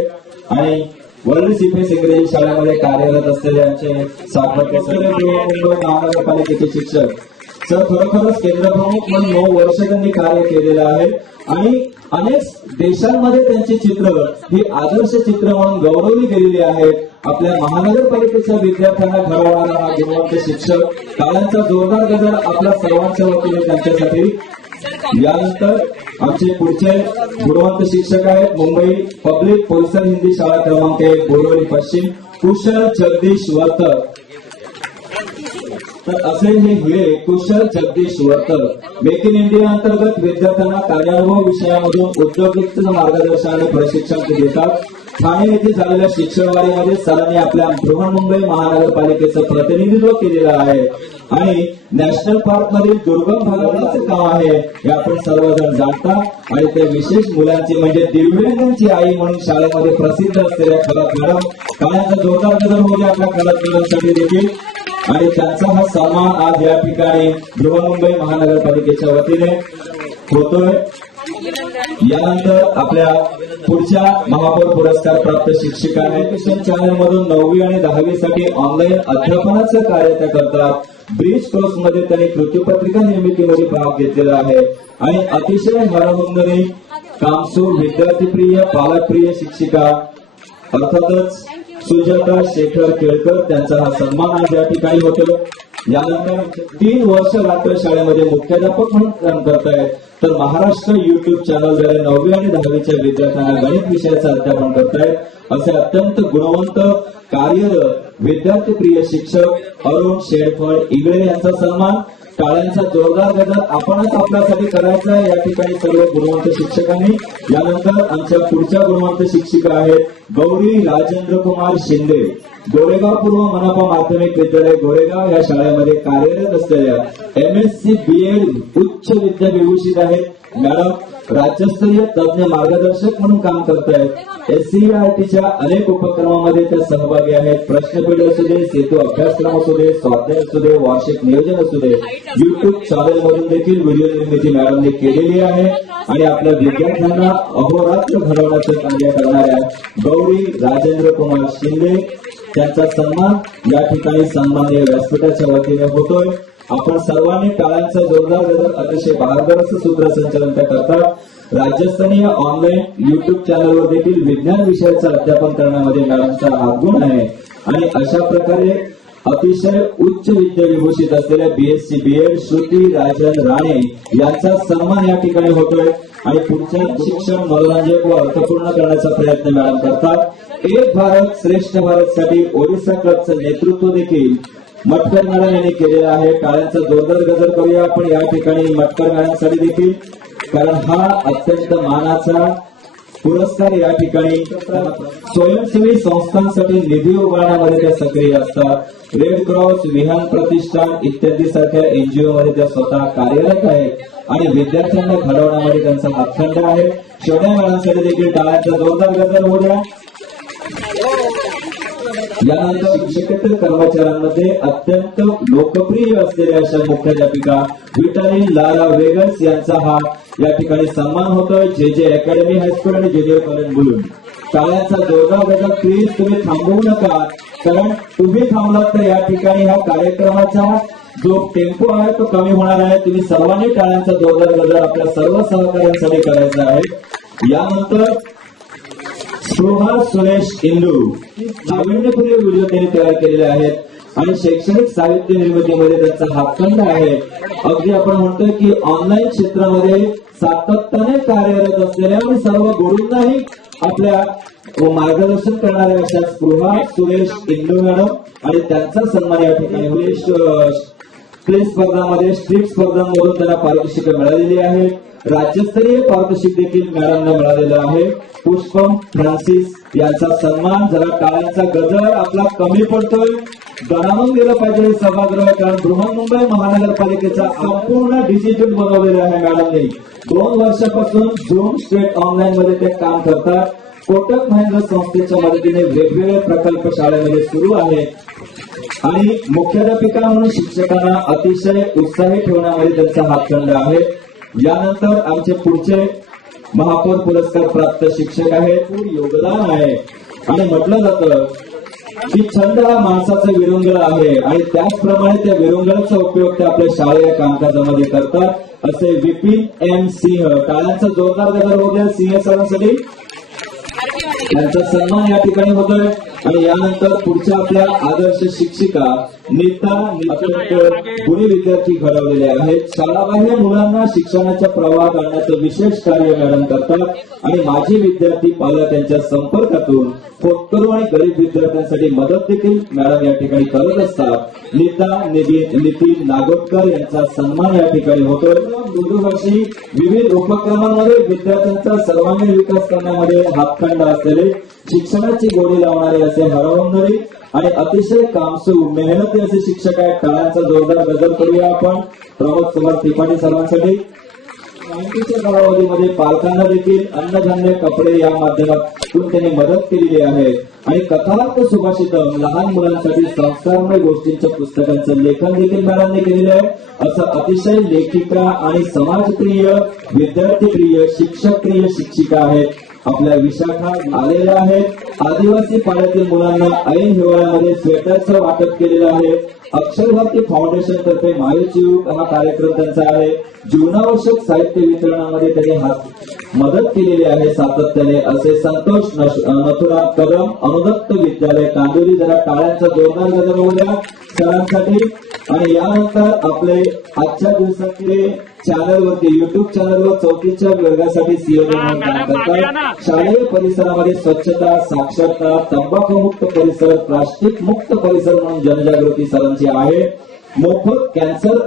आणि वर्ल्ड सीपीएस इंग्रजी शाळेमध्ये कार्यरत असलेले आमचे साखरपेकर मुंबई महानगरपालिकेचे शिक्षक सर खरोखरच केंद्रप्रमुख म्हणून 9 वर्ष त्यांनी कार्य केलेलं आहे आणि अनेक देशांमध्ये त्यांची चित्र ही आदर्श चित्र म्हणून गौरवली गेलेली आहेत. आपल्या महानगरपालिकेच्या विद्यार्थ्यांना घडवणारा हा गुणवंत शिक्षक टाळ्यांचा जोरदार गजर आपल्या सर्वांच्या वतीने त्यांच्यासाठी. यानंतर आमचे पुढचे गुणवंत शिक्षक आहेत मुंबई पब्लिक पोलिसन हिंदी शाळा क्रमांक 1 बोरिवली पश्चिम कुशल जगदीश वर्तर. तर असे हे हिरे कुशल जगदीश वर्तर मेक इन इंडिया अंतर्गत विद्यार्थ्यांना कार्यानुभव विषयामधून उद्योजकतेचं मार्गदर्शन आणि प्रशिक्षण देतात. ठाणे येथे झालेल्या शिक्षणवारीमध्ये सरांनी आपल्या बृहन्मुंबई महानगरपालिकेचं प्रतिनिधित्व केलेलं आहे आणि नॅशनल पार्क मधील दुर्गम भागाचं काम आहे हे आपण सर्वजण जाणता. आणि त्या विशेष मुलांची म्हणजे दिव्यांगांची आई म्हणून शाळेमध्ये प्रसिद्ध असलेल्या खलत मॅडम टाळ्यांचा जोरदार गजर होऊ आपल्या खलत मॅडमसाठी देखील. आणि त्यांचा हा सन्मान आज या ठिकाणी बृहन्मुंबई महानगरपालिकेच्या वतीने होतोय. यानंतर आपल्या पुढच्या महापौर पुरस्कार प्राप्त शिक्षिका एज्युकेशन चॅनल मधून 9वी आणि 10वी साठी ऑनलाईन अध्यापनाचं कार्य त्या करतात. ब्रिज कोर्स मध्ये त्यांनी कृतीपत्रिका निर्मितीमध्ये भाग घेतलेला आहे आणि अतिशय हरहुन्नरी कामसूर विद्यार्थीप्रिय पालकप्रिय शिक्षिका अर्थातच सुजाता शेखर केळकर त्यांचा हा सन्मान आज या ठिकाणी होतो. यानंतर 3 वर्ष रात्र शाळेमध्ये मुख्याध्यापक म्हणून काम करतायत. तर महाराष्ट्र युट्यूब चॅनलद्वारे 9वी आणि 10वीच्या विद्यार्थ्यांना गणित विषयाचं अध्यापन करतायत. असे अत्यंत गुणवंत कार्यरत विद्यार्थीप्रिय शिक्षक अरुण शेडफळ इगळे यांचा सन्मान. टाळ्यांचा जोरदार गजर आपणच आपल्यासाठी करायचा आहे या ठिकाणी सर्व गुणवंत शिक्षकांनी. यानंतर आमच्या पुढच्या गुणवंत शिक्षिका आहेत गौरी राजेंद्र कुमार शिंदे, गोरेगाव पूर्व मनपा माध्यमिक विद्यालय गोरेगाव या शाळेमध्ये कार्यरत असलेल्या MSc BEd उच्च विद्या विभूषित आहेत. मॅडम राज्यस्तरीय तज्ञ मार्गदर्शक म्हणून काम करतायत. SCERTच्या अनेक उपक्रमामध्ये त्या सहभागी आहेत. प्रश्नपीठ असू दे, सेतू अभ्यासक्रम असू दे, स्वाध्याय असू दे, वार्षिक नियोजन असू दे, युट्यूब चॅनल मधून देखील व्हिडिओ निर्मिती मॅडमने केलेली आहे. आणि आपल्या विद्यार्थ्यांना अहोरात्र घडवण्याचं कार्य करणाऱ्या गौरी राजेंद्र कुमार शिंदे त्यांचा सन्मान या ठिकाणी सन्माननीय व्यासपीठाच्या वतीने होतोय. आपण सर्वांनी टाळ्यांचा जोरदार गजर अतिशय बहादर असं सूत्रसंचालन त्या करतात. राज्यस्तरीय ऑनलाईन युट्यूब चॅनलवर देखील विज्ञान विषयाचं अध्यापन करण्यामध्ये मॅडमचा हातगुण आहे आणि अशा प्रकारे अतिशय उच्च विद्याविभूषित असलेल्या BSc BEd श्रुती राजन राणे यांचा सन्मान या ठिकाणी होतोय आणि पुढच्या शिक्षण मनोरंजक व अर्थपूर्ण करण्याचा प्रयत्न मॅडम करतात. एक भारत श्रेष्ठ भारत साठी ओडिशा क्लबचं नेतृत्व देखील मटकर मॅडम यांनी केलेलं आहे. टाळ्यांचा जोरदार गजर करूया आपण या ठिकाणी मटकर मॅडमसाठी देखील, कारण हा अत्यंत मानाचा पुरस्कार या ठिकाणी स्वयंसेवी संस्थांसाठी निधी उभारण्यामध्ये त्या सक्रिय असतात. रेड क्रॉस, विहान प्रतिष्ठान इत्यादी सारख्या NGO मध्ये त्या स्वतः कार्यरत आहेत आणि विद्यार्थ्यांना घडवण्यामध्ये त्यांचा हातखंड आहे. शेवट्या मॅडमसाठी देखील टाळ्यांचा जोरदार गजर होऊ द्या. यानंतर शिक्षकेतर कर्मचाऱ्यांमध्ये अत्यंत लोकप्रिय असलेल्या अशा मुख्याध्यापिका विटालिन लारा वेगस यांचा हा या ठिकाणी सन्मान होतोय. JJ अकॅडमी हायस्कूल आणि ज्युनियर कॉलेज मुलुंड. टाळ्यांचा जोरदार गजर. प्लीज तुम्ही थांबवू नका, कारण तुम्ही थांबलात तर या ठिकाणी ह्या कार्यक्रमाचा जो टेम्पो आहे तो कमी होणार आहे. तुम्ही सर्वांनी टाळ्यांचा जोरदार गजर आपल्या सर्व सहकाऱ्यांसाठी करायचा आहे. यानंतर स्पृहा सुरेश इंदू नाविन्यपूर्ण व्हिडिओ त्यांनी तयार केलेले आहेत आणि शैक्षणिक साहित्य निर्मितीमध्ये त्यांचा हातखंड आहे. अगदी आपण म्हणतोय की ऑनलाईन क्षेत्रामध्ये सातत्याने कार्यरत असलेल्या आणि सर्व गुरूंनाही आपल्या मार्गदर्शन करणाऱ्या अशा स्पृहा सुरेश इंदू मॅडम आणि त्यांचा सन्मान या ठिकाणी क्ले स्पर्धामध्ये स्ट्रीट स्पर्धांमधून त्यांना पारितोषिकं मिळालेली आहेत. राज्यस्तरीय पारितोषिक देखील मॅडमना मिळालेलं आहे. पुष्पम फ्रान्सिस यांचा सन्मान. जरा टाळ्यांचा गजर आपला कमी पडतोय, दणावून गेलं पाहिजे हे सभागृह, कारण बृहन्मुंबई महानगरपालिकेचा संपूर्ण डिजिटल बनवलेलं आहे मॅडमने. 2 वर्षापासून झूम स्टेट ऑनलाईन मध्ये ते काम करतात. कोटक महिंद्रा संस्थेच्या मदतीने वेगवेगळे प्रकल्प शाळेमध्ये सुरू आहेत आणि मुख्याध्यापिका म्हणून शिक्षकांना अतिशय उत्साही ठेवण्यामध्ये त्यांचा हातखंड आहे. यानंतर आमचे पुढचे महापौर पुरस्कार प्राप्त शिक्षक आहेत. योगदान आहे आणि म्हटलं जातं की छंद हा माणसाचा विरंगुळा आहे आणि त्याचप्रमाणे त्या विरंगुळ्याचा उपयोग ते आपल्या शाळेच्या कामकाजामध्ये करतात. असे विपिन M सिंह. टाळ्यांचा जोरदार गजर होऊ द्या सिंह सरांसाठी. त्यांचा सन्मान या ठिकाणी होतोय. आणि यानंतर पुढच्या आपल्या आदर्श शिक्षिका नीता गुणी विद्यार्थी घडवलेले आहेत. शाळाबाह्य मुलांना शिक्षणाच्या प्रवाहात आणण्याचं विशेष कार्य मॅडम करतात आणि माजी विद्यार्थी पालक यांच्या संपर्कातून होतकरू आणि गरीब विद्यार्थ्यांसाठी मदत देखील मॅडम या ठिकाणी करत असतात. नीता नितीन नागोटकर यांचा सन्मान या ठिकाणी होतोय. दरवर्षी विविध उपक्रमांमध्ये विद्यार्थ्यांचा सर्वांगीण विकास करण्यामध्ये हातखंड असलेले, शिक्षणाची गोडी लावणारे असे हरवणारे आणि अतिशय कामसू मेहनती असे शिक्षक आहेत. टाळ्यांचा जोरदार गजर करूया आपण प्रमोद कुमार त्रिपाठी सर्वांसाठी. 90च्या कालावधीमध्ये पालकांना देखील अन्नधान्य, कपडे या माध्यमातून त्यांनी मदत केलेली आहे आणि कथार्थ सुभाषितम लहान मुलांसाठी संस्कारमय गोष्टींच्या पुस्तकांचं लेखन देखील मॅडमने केलेलं आहे. असं अतिशय लेखिका आणि समाजप्रिय, विद्यार्थीप्रिय, शिक्षकप्रिय शिक्षिका आहेत. आपल्या विशाखा आलेल्या आहेत. आदिवासी पाड्यातील मुलांना ऐन हिवाळ्यामध्ये स्वेटरचं वाटप केलेलं आहे. अक्षरभारती फाउंडेशन तर्फे मायुचियूक हा कार्यक्रम त्यांचा आहे. जीवनावश्यक साहित्य वितरणामध्ये त्यांनी मदत केलेली आहे सातत्याने. असे संतोष नथुराम कदम अनुदत्त विद्यालय कांदिवली. जरा टाळ्यांचा जोरदार गजर होऊ द्या सरांसाठी. आणि यानंतर आपले आजच्या दिवसातले चॅनलवरती युट्यूब चॅनलवर 4थीच्या वर्गासाठी सीओ म्हणून काम करतात. शालेय परिसरामध्ये स्वच्छता, साक्षरता, तंबाखूमुक्त परिसर, प्लास्टिक मुक्त परिसर म्हणून जनजागृती सरांची आहे. मोफत कॅन्सर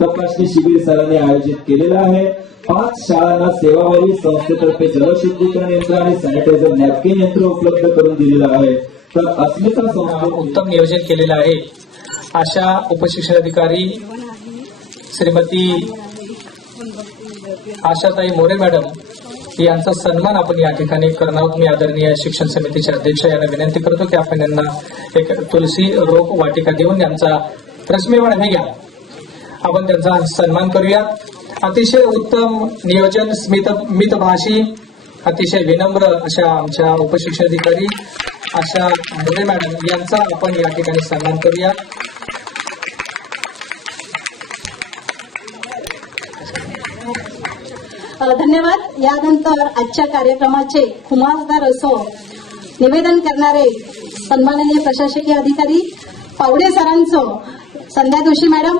तपासणी शिबिर सरांनी आयोजित केलेलं आहे. 5 शाळांना सेवाभावी संस्थेतर्फे जलशुद्धीकरण यंत्र आणि सॅनिटायझर नॅपकिन यंत्र उपलब्ध करून दिलेलं आहे. तर अस्मिता संस्था उत्तम नियोजन केलेलं आहे. अशा उपशिक्षणाधिकारी श्रीमती आशाताई मोरे मॅडम यांचा सन्मान आपण या ठिकाणी करणार आहोत. मी आदरणीय शिक्षण समितीचे अध्यक्ष यांना विनंती करतो की आपण यांना एक तुलसी रोप वाटिका देऊन यांचा रश्मीवाण हे घ्या, आपण त्यांचा सन्मान करूया. अतिशय उत्तम नियोजन, मितभाषी, अतिशय विनम्र अशा आमच्या उपशिक्षणाधिकारी आशा मोरे मॅडम यांचा आपण या ठिकाणी सन्मान करूया. धन्यवाद. यानंतर आजच्या कार्यक्रमाचे खुमासदार असो निवेदन करणारे सन्माननीय प्रशासकीय अधिकारी पावडे सरांचं, संध्या जोशी मॅडम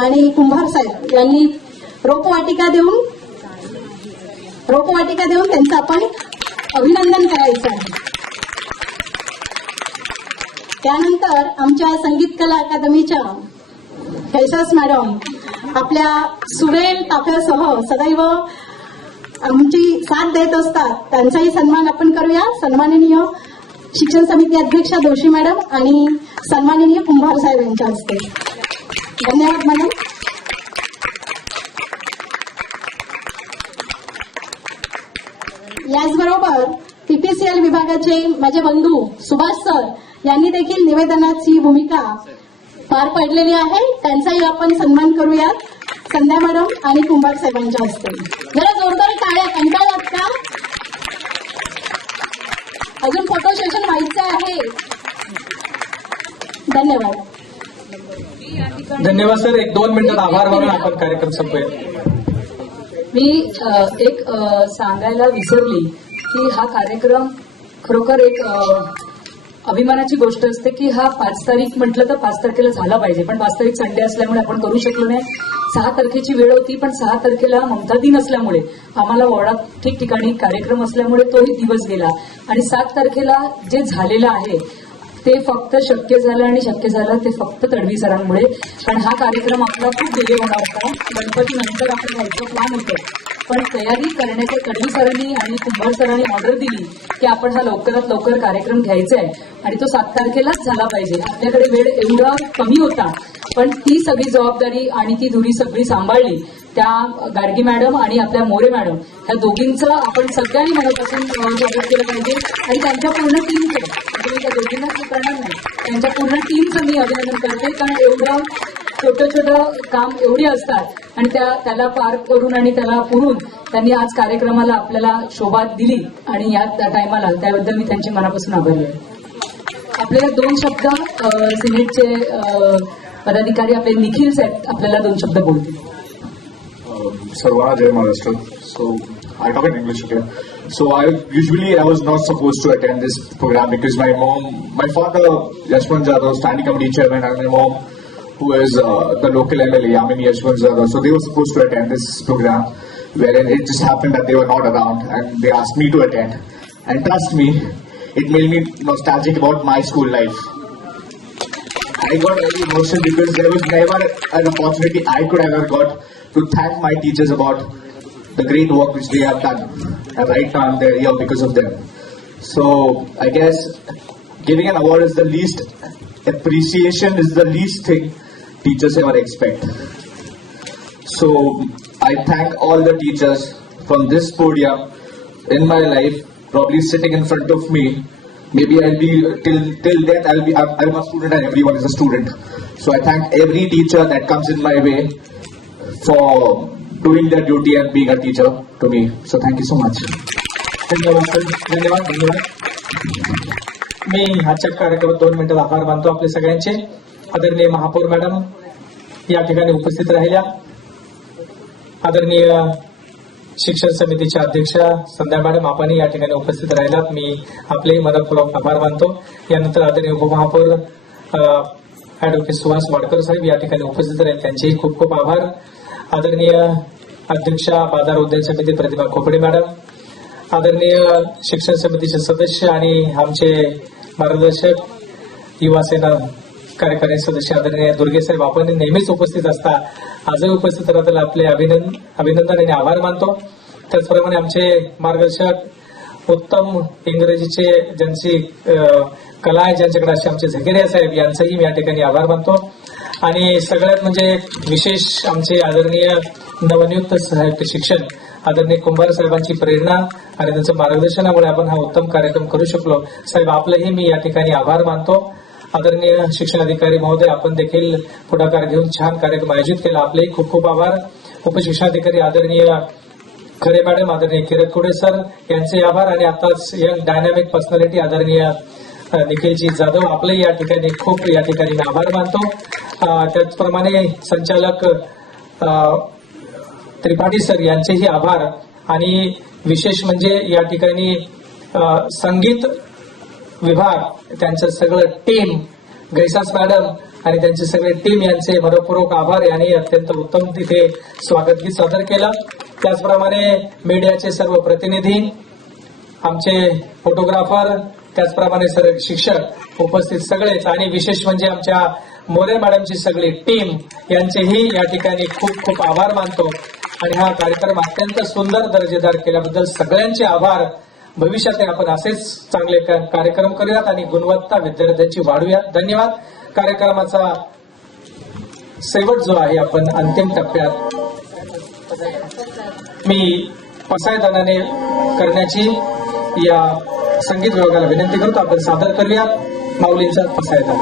आणि कुंभार साहेब यांनी रोपवाटिका देऊन त्यांचं आपण अभिनंदन करायचं आहे. त्यानंतर आमच्या संगीत कला अकादमीच्या फैसास मॅडम आपल्या सुरेल ताफ्यासह सदैव आमची साथ देत असतात. त्यांचाही सन्मान आपण करूया. सन्माननीय शिक्षण समिती अध्यक्षा जोशी मॅडम आणि सन्माननीय कुंभार साहेब यांच्या हस्ते. धन्यवाद मॅडम. याचबरोबर पीपीसीएल विभागाचे माझे बंधू सुभाष सर यांनी देखील निवेदनाची भूमिका पार पाडलेली आहे. त्यांचाही आपण सन्मान करूयात संध्या मॅडम आणि कुंभार साहेबांच्या हस्ते. जरा जोरदार टाळ्या. कंटाळलात का? अजून फोटो सेशन व्हायचं आहे. धन्यवाद. धन्यवाद सर. 1-2 मिनिटात आभार मानून आपण कार्यक्रम संपवूया. मी एक सांगायला विसरली की हा कार्यक्रम खरोखर एक अभिमानाची गोष्ट असते की हा 5 तारीख म्हटलं तर 5 तारखेला झाला पाहिजे, पण 5 तारीख संडे असल्यामुळे आपण करू शकलो नाही. 6 तारखेची वेळ होती, पण 6 तारखेला ममता दिन असल्यामुळे आम्हाला वॉर्डात ठिकठिकाणी कार्यक्रम असल्यामुळे तोही दिवस गेला. आणि 7 तारखेला जे झालेलं आहे ते फक्त शक्य झालं ते फक्त तडवी सरांमुळे. कारण हा कार्यक्रम आपला खूप डिले होणार होता. गणपती नंतर आपण घ्यायचं प्लॅन होतं, पण तयारी करण्याचे तडवी सरांनी आणि कुंभार सरांनी ऑर्डर दिली की आपण हा लवकरात लवकर कार्यक्रम घ्यायचा आहे आणि तो 7 तारखेलाच झाला पाहिजे. आपल्याकडे वेळ एवढा कमी होता, पण ती सगळी जबाबदारी आणि ती धुरी सगळी सांभाळली त्या गाडगी मॅडम आणि आपल्या मोरे मॅडम ह्या दोघींचं आपण सगळ्यांनी मनापासून स्वागत केलं पाहिजे. आणि त्यांच्या पूर्ण टीमचं, म्हणजे त्या दोघींनाच मी करणार नाही, त्यांच्या पूर्ण टीमचं मी अभिनंदन करते. कारण एवढं छोटं काम एवढी असतात आणि त्याला पार करून आणि त्याला पुरून त्यांनी आज कार्यक्रमाला आपल्याला शोभा दिली आणि या टायमाला त्याबद्दल मी त्यांचे मनापासून आभारी आहे. आपल्याला 2 शब्द सिनेटचे पदाधिकारी आपले निखिल साहेब आपल्याला 2 शब्द बोलतील. Sarvana Jai Maharashtra. So I talk in English, okay? So I was not supposed to attend this program because my father Yashwant Jadhav, standing committee chairman, and my mom, who is the local MLA, Yamini Yashwant Jadhav. So they were supposed to attend this program, wherein it just happened that they were not around, and they asked me to attend. And trust me, it made me nostalgic about my school life. I got very emotional because there was never an opportunity I could ever got to thank my teachers about the great work which they have done. And right now I'm there here because of them. So I guess giving an award is the least, appreciation is the least thing teachers ever expect. So I thank all the teachers from this podium in my life, probably sitting in front of me. Maybe I'll be till death I'm a student and everyone is a student. So I thank every teacher that comes in my way for doing their duty and being a teacher to me. So thank you so much. धन्यवाद sir. धन्यवाद. मी आजच्या कार्यक्रमात 2 मिनिटात आभार मानतो आपले सगळ्यांचे. आदरणीय महापौर मॅडम या ठिकाणी उपस्थित राहिल्या. आदरणीय शिक्षण समितीच्या अध्यक्षा संध्या मॅडम आपणही या ठिकाणी उपस्थित राहिलात. मी आपले मनपूर्वक आभार मानतो. यानंतर आदरणीय उपमहापौर ऍडव्होकेट सुहास वाडकर साहेब या ठिकाणी उपस्थित राहिले, त्यांचेही खूप खूप आभार. आदरणीय अध्यक्षा बाजार उद्यान समिती प्रतिभा खोपडे मॅडम, आदरणीय शिक्षण समितीचे सदस्य आणि आमचे मार्गदर्शक युवा सेना कार्यकारी सदस्य आदरणीय दुर्गे साहेब, आपण नेहमीच उपस्थित असता, आजही उपस्थित राहतील, आपले अभिनंदन आणि आभार मानतो. त्याचप्रमाणे आमचे मार्गदर्शक उत्तम इंग्रजीचे ज्यांची कला आहे, ज्यांच्याकडे असे आमचे झकेरिया साहेब, यांचाही मी या ठिकाणी आभार मानतो. आणि सगळ्यात म्हणजे विशेष आमचे आदरणीय नवनियुक्त साहित्य शिक्षण आदरणीय कुंभार साहेबांची प्रेरणा आणि त्यांच्या मार्गदर्शनामुळे आपण हा उत्तम कार्यक्रम करू शकलो. साहेब आपलेही मी या ठिकाणी आभार मानतो. आदरणीय शिक्षण अधिकारी महोदय, आपण देखील पुढाकार घेऊन छान कार्यक्रम आयोजित केला, आपलेही खूप खूप आभार. उपशिक्षणाधिकारी आदरणीय खरे मॅडम, आदरणीय किरतकुडे सर यांचे आभार. आणि आताच यंग डायनामिक पर्सनॅलिटी आदरणीय निखिलजी जाधव, आपले या ठिकाणी खूप या ठिकाणी मी आभार मानतो. त्याचप्रमाणे संचालक त्रिपाठी सर यांचेही आभार. आणि विशेष म्हणजे या ठिकाणी संगीत विभाग, त्यांचं सगळं टीम गैसास मॅडम आणि त्यांची सगळी टीम यांचे मनपूर्वक आभार. यांनी अत्यंत उत्तम तिथे स्वागत गीत सादर केलं. त्याचप्रमाणे मीडियाचे सर्व प्रतिनिधी, आमचे फोटोग्राफर, त्याचप्रमाणे सर्व शिक्षक उपस्थित सगळेच आणि विशेष म्हणजे आमच्या मोरे मॅडमची सगळी टीम यांचेही या ठिकाणी खूप खूप आभार मानतो. आणि हा कार्यक्रम अत्यंत सुंदर दर्जेदार केल्याबद्दल सगळ्यांचे आभार. भविष्यात आपण असेच चांगले कार्यक्रम करूयात आणि गुणवत्ता विद्यार्थ्यांची वाढवूयात. धन्यवाद. कार्यक्रमाचा शेवट जो आहे आपण अंतिम टप्प्यात मी पसायदानाने करण्याची या संगीत विभागाला विनंती करतो. आपण सादर करूयात माऊलींचा पसायदान.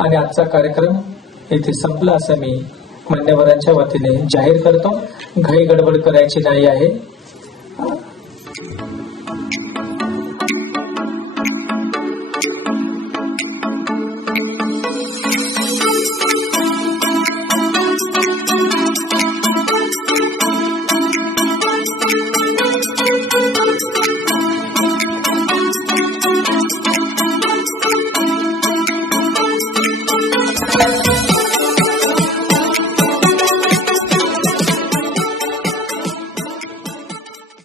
आणि आजचा कार्यक्रम येथे संपला असं मी मान्यवरांच्या वतीने जाहीर करतो. घाई गडबड करायची नाही आहे.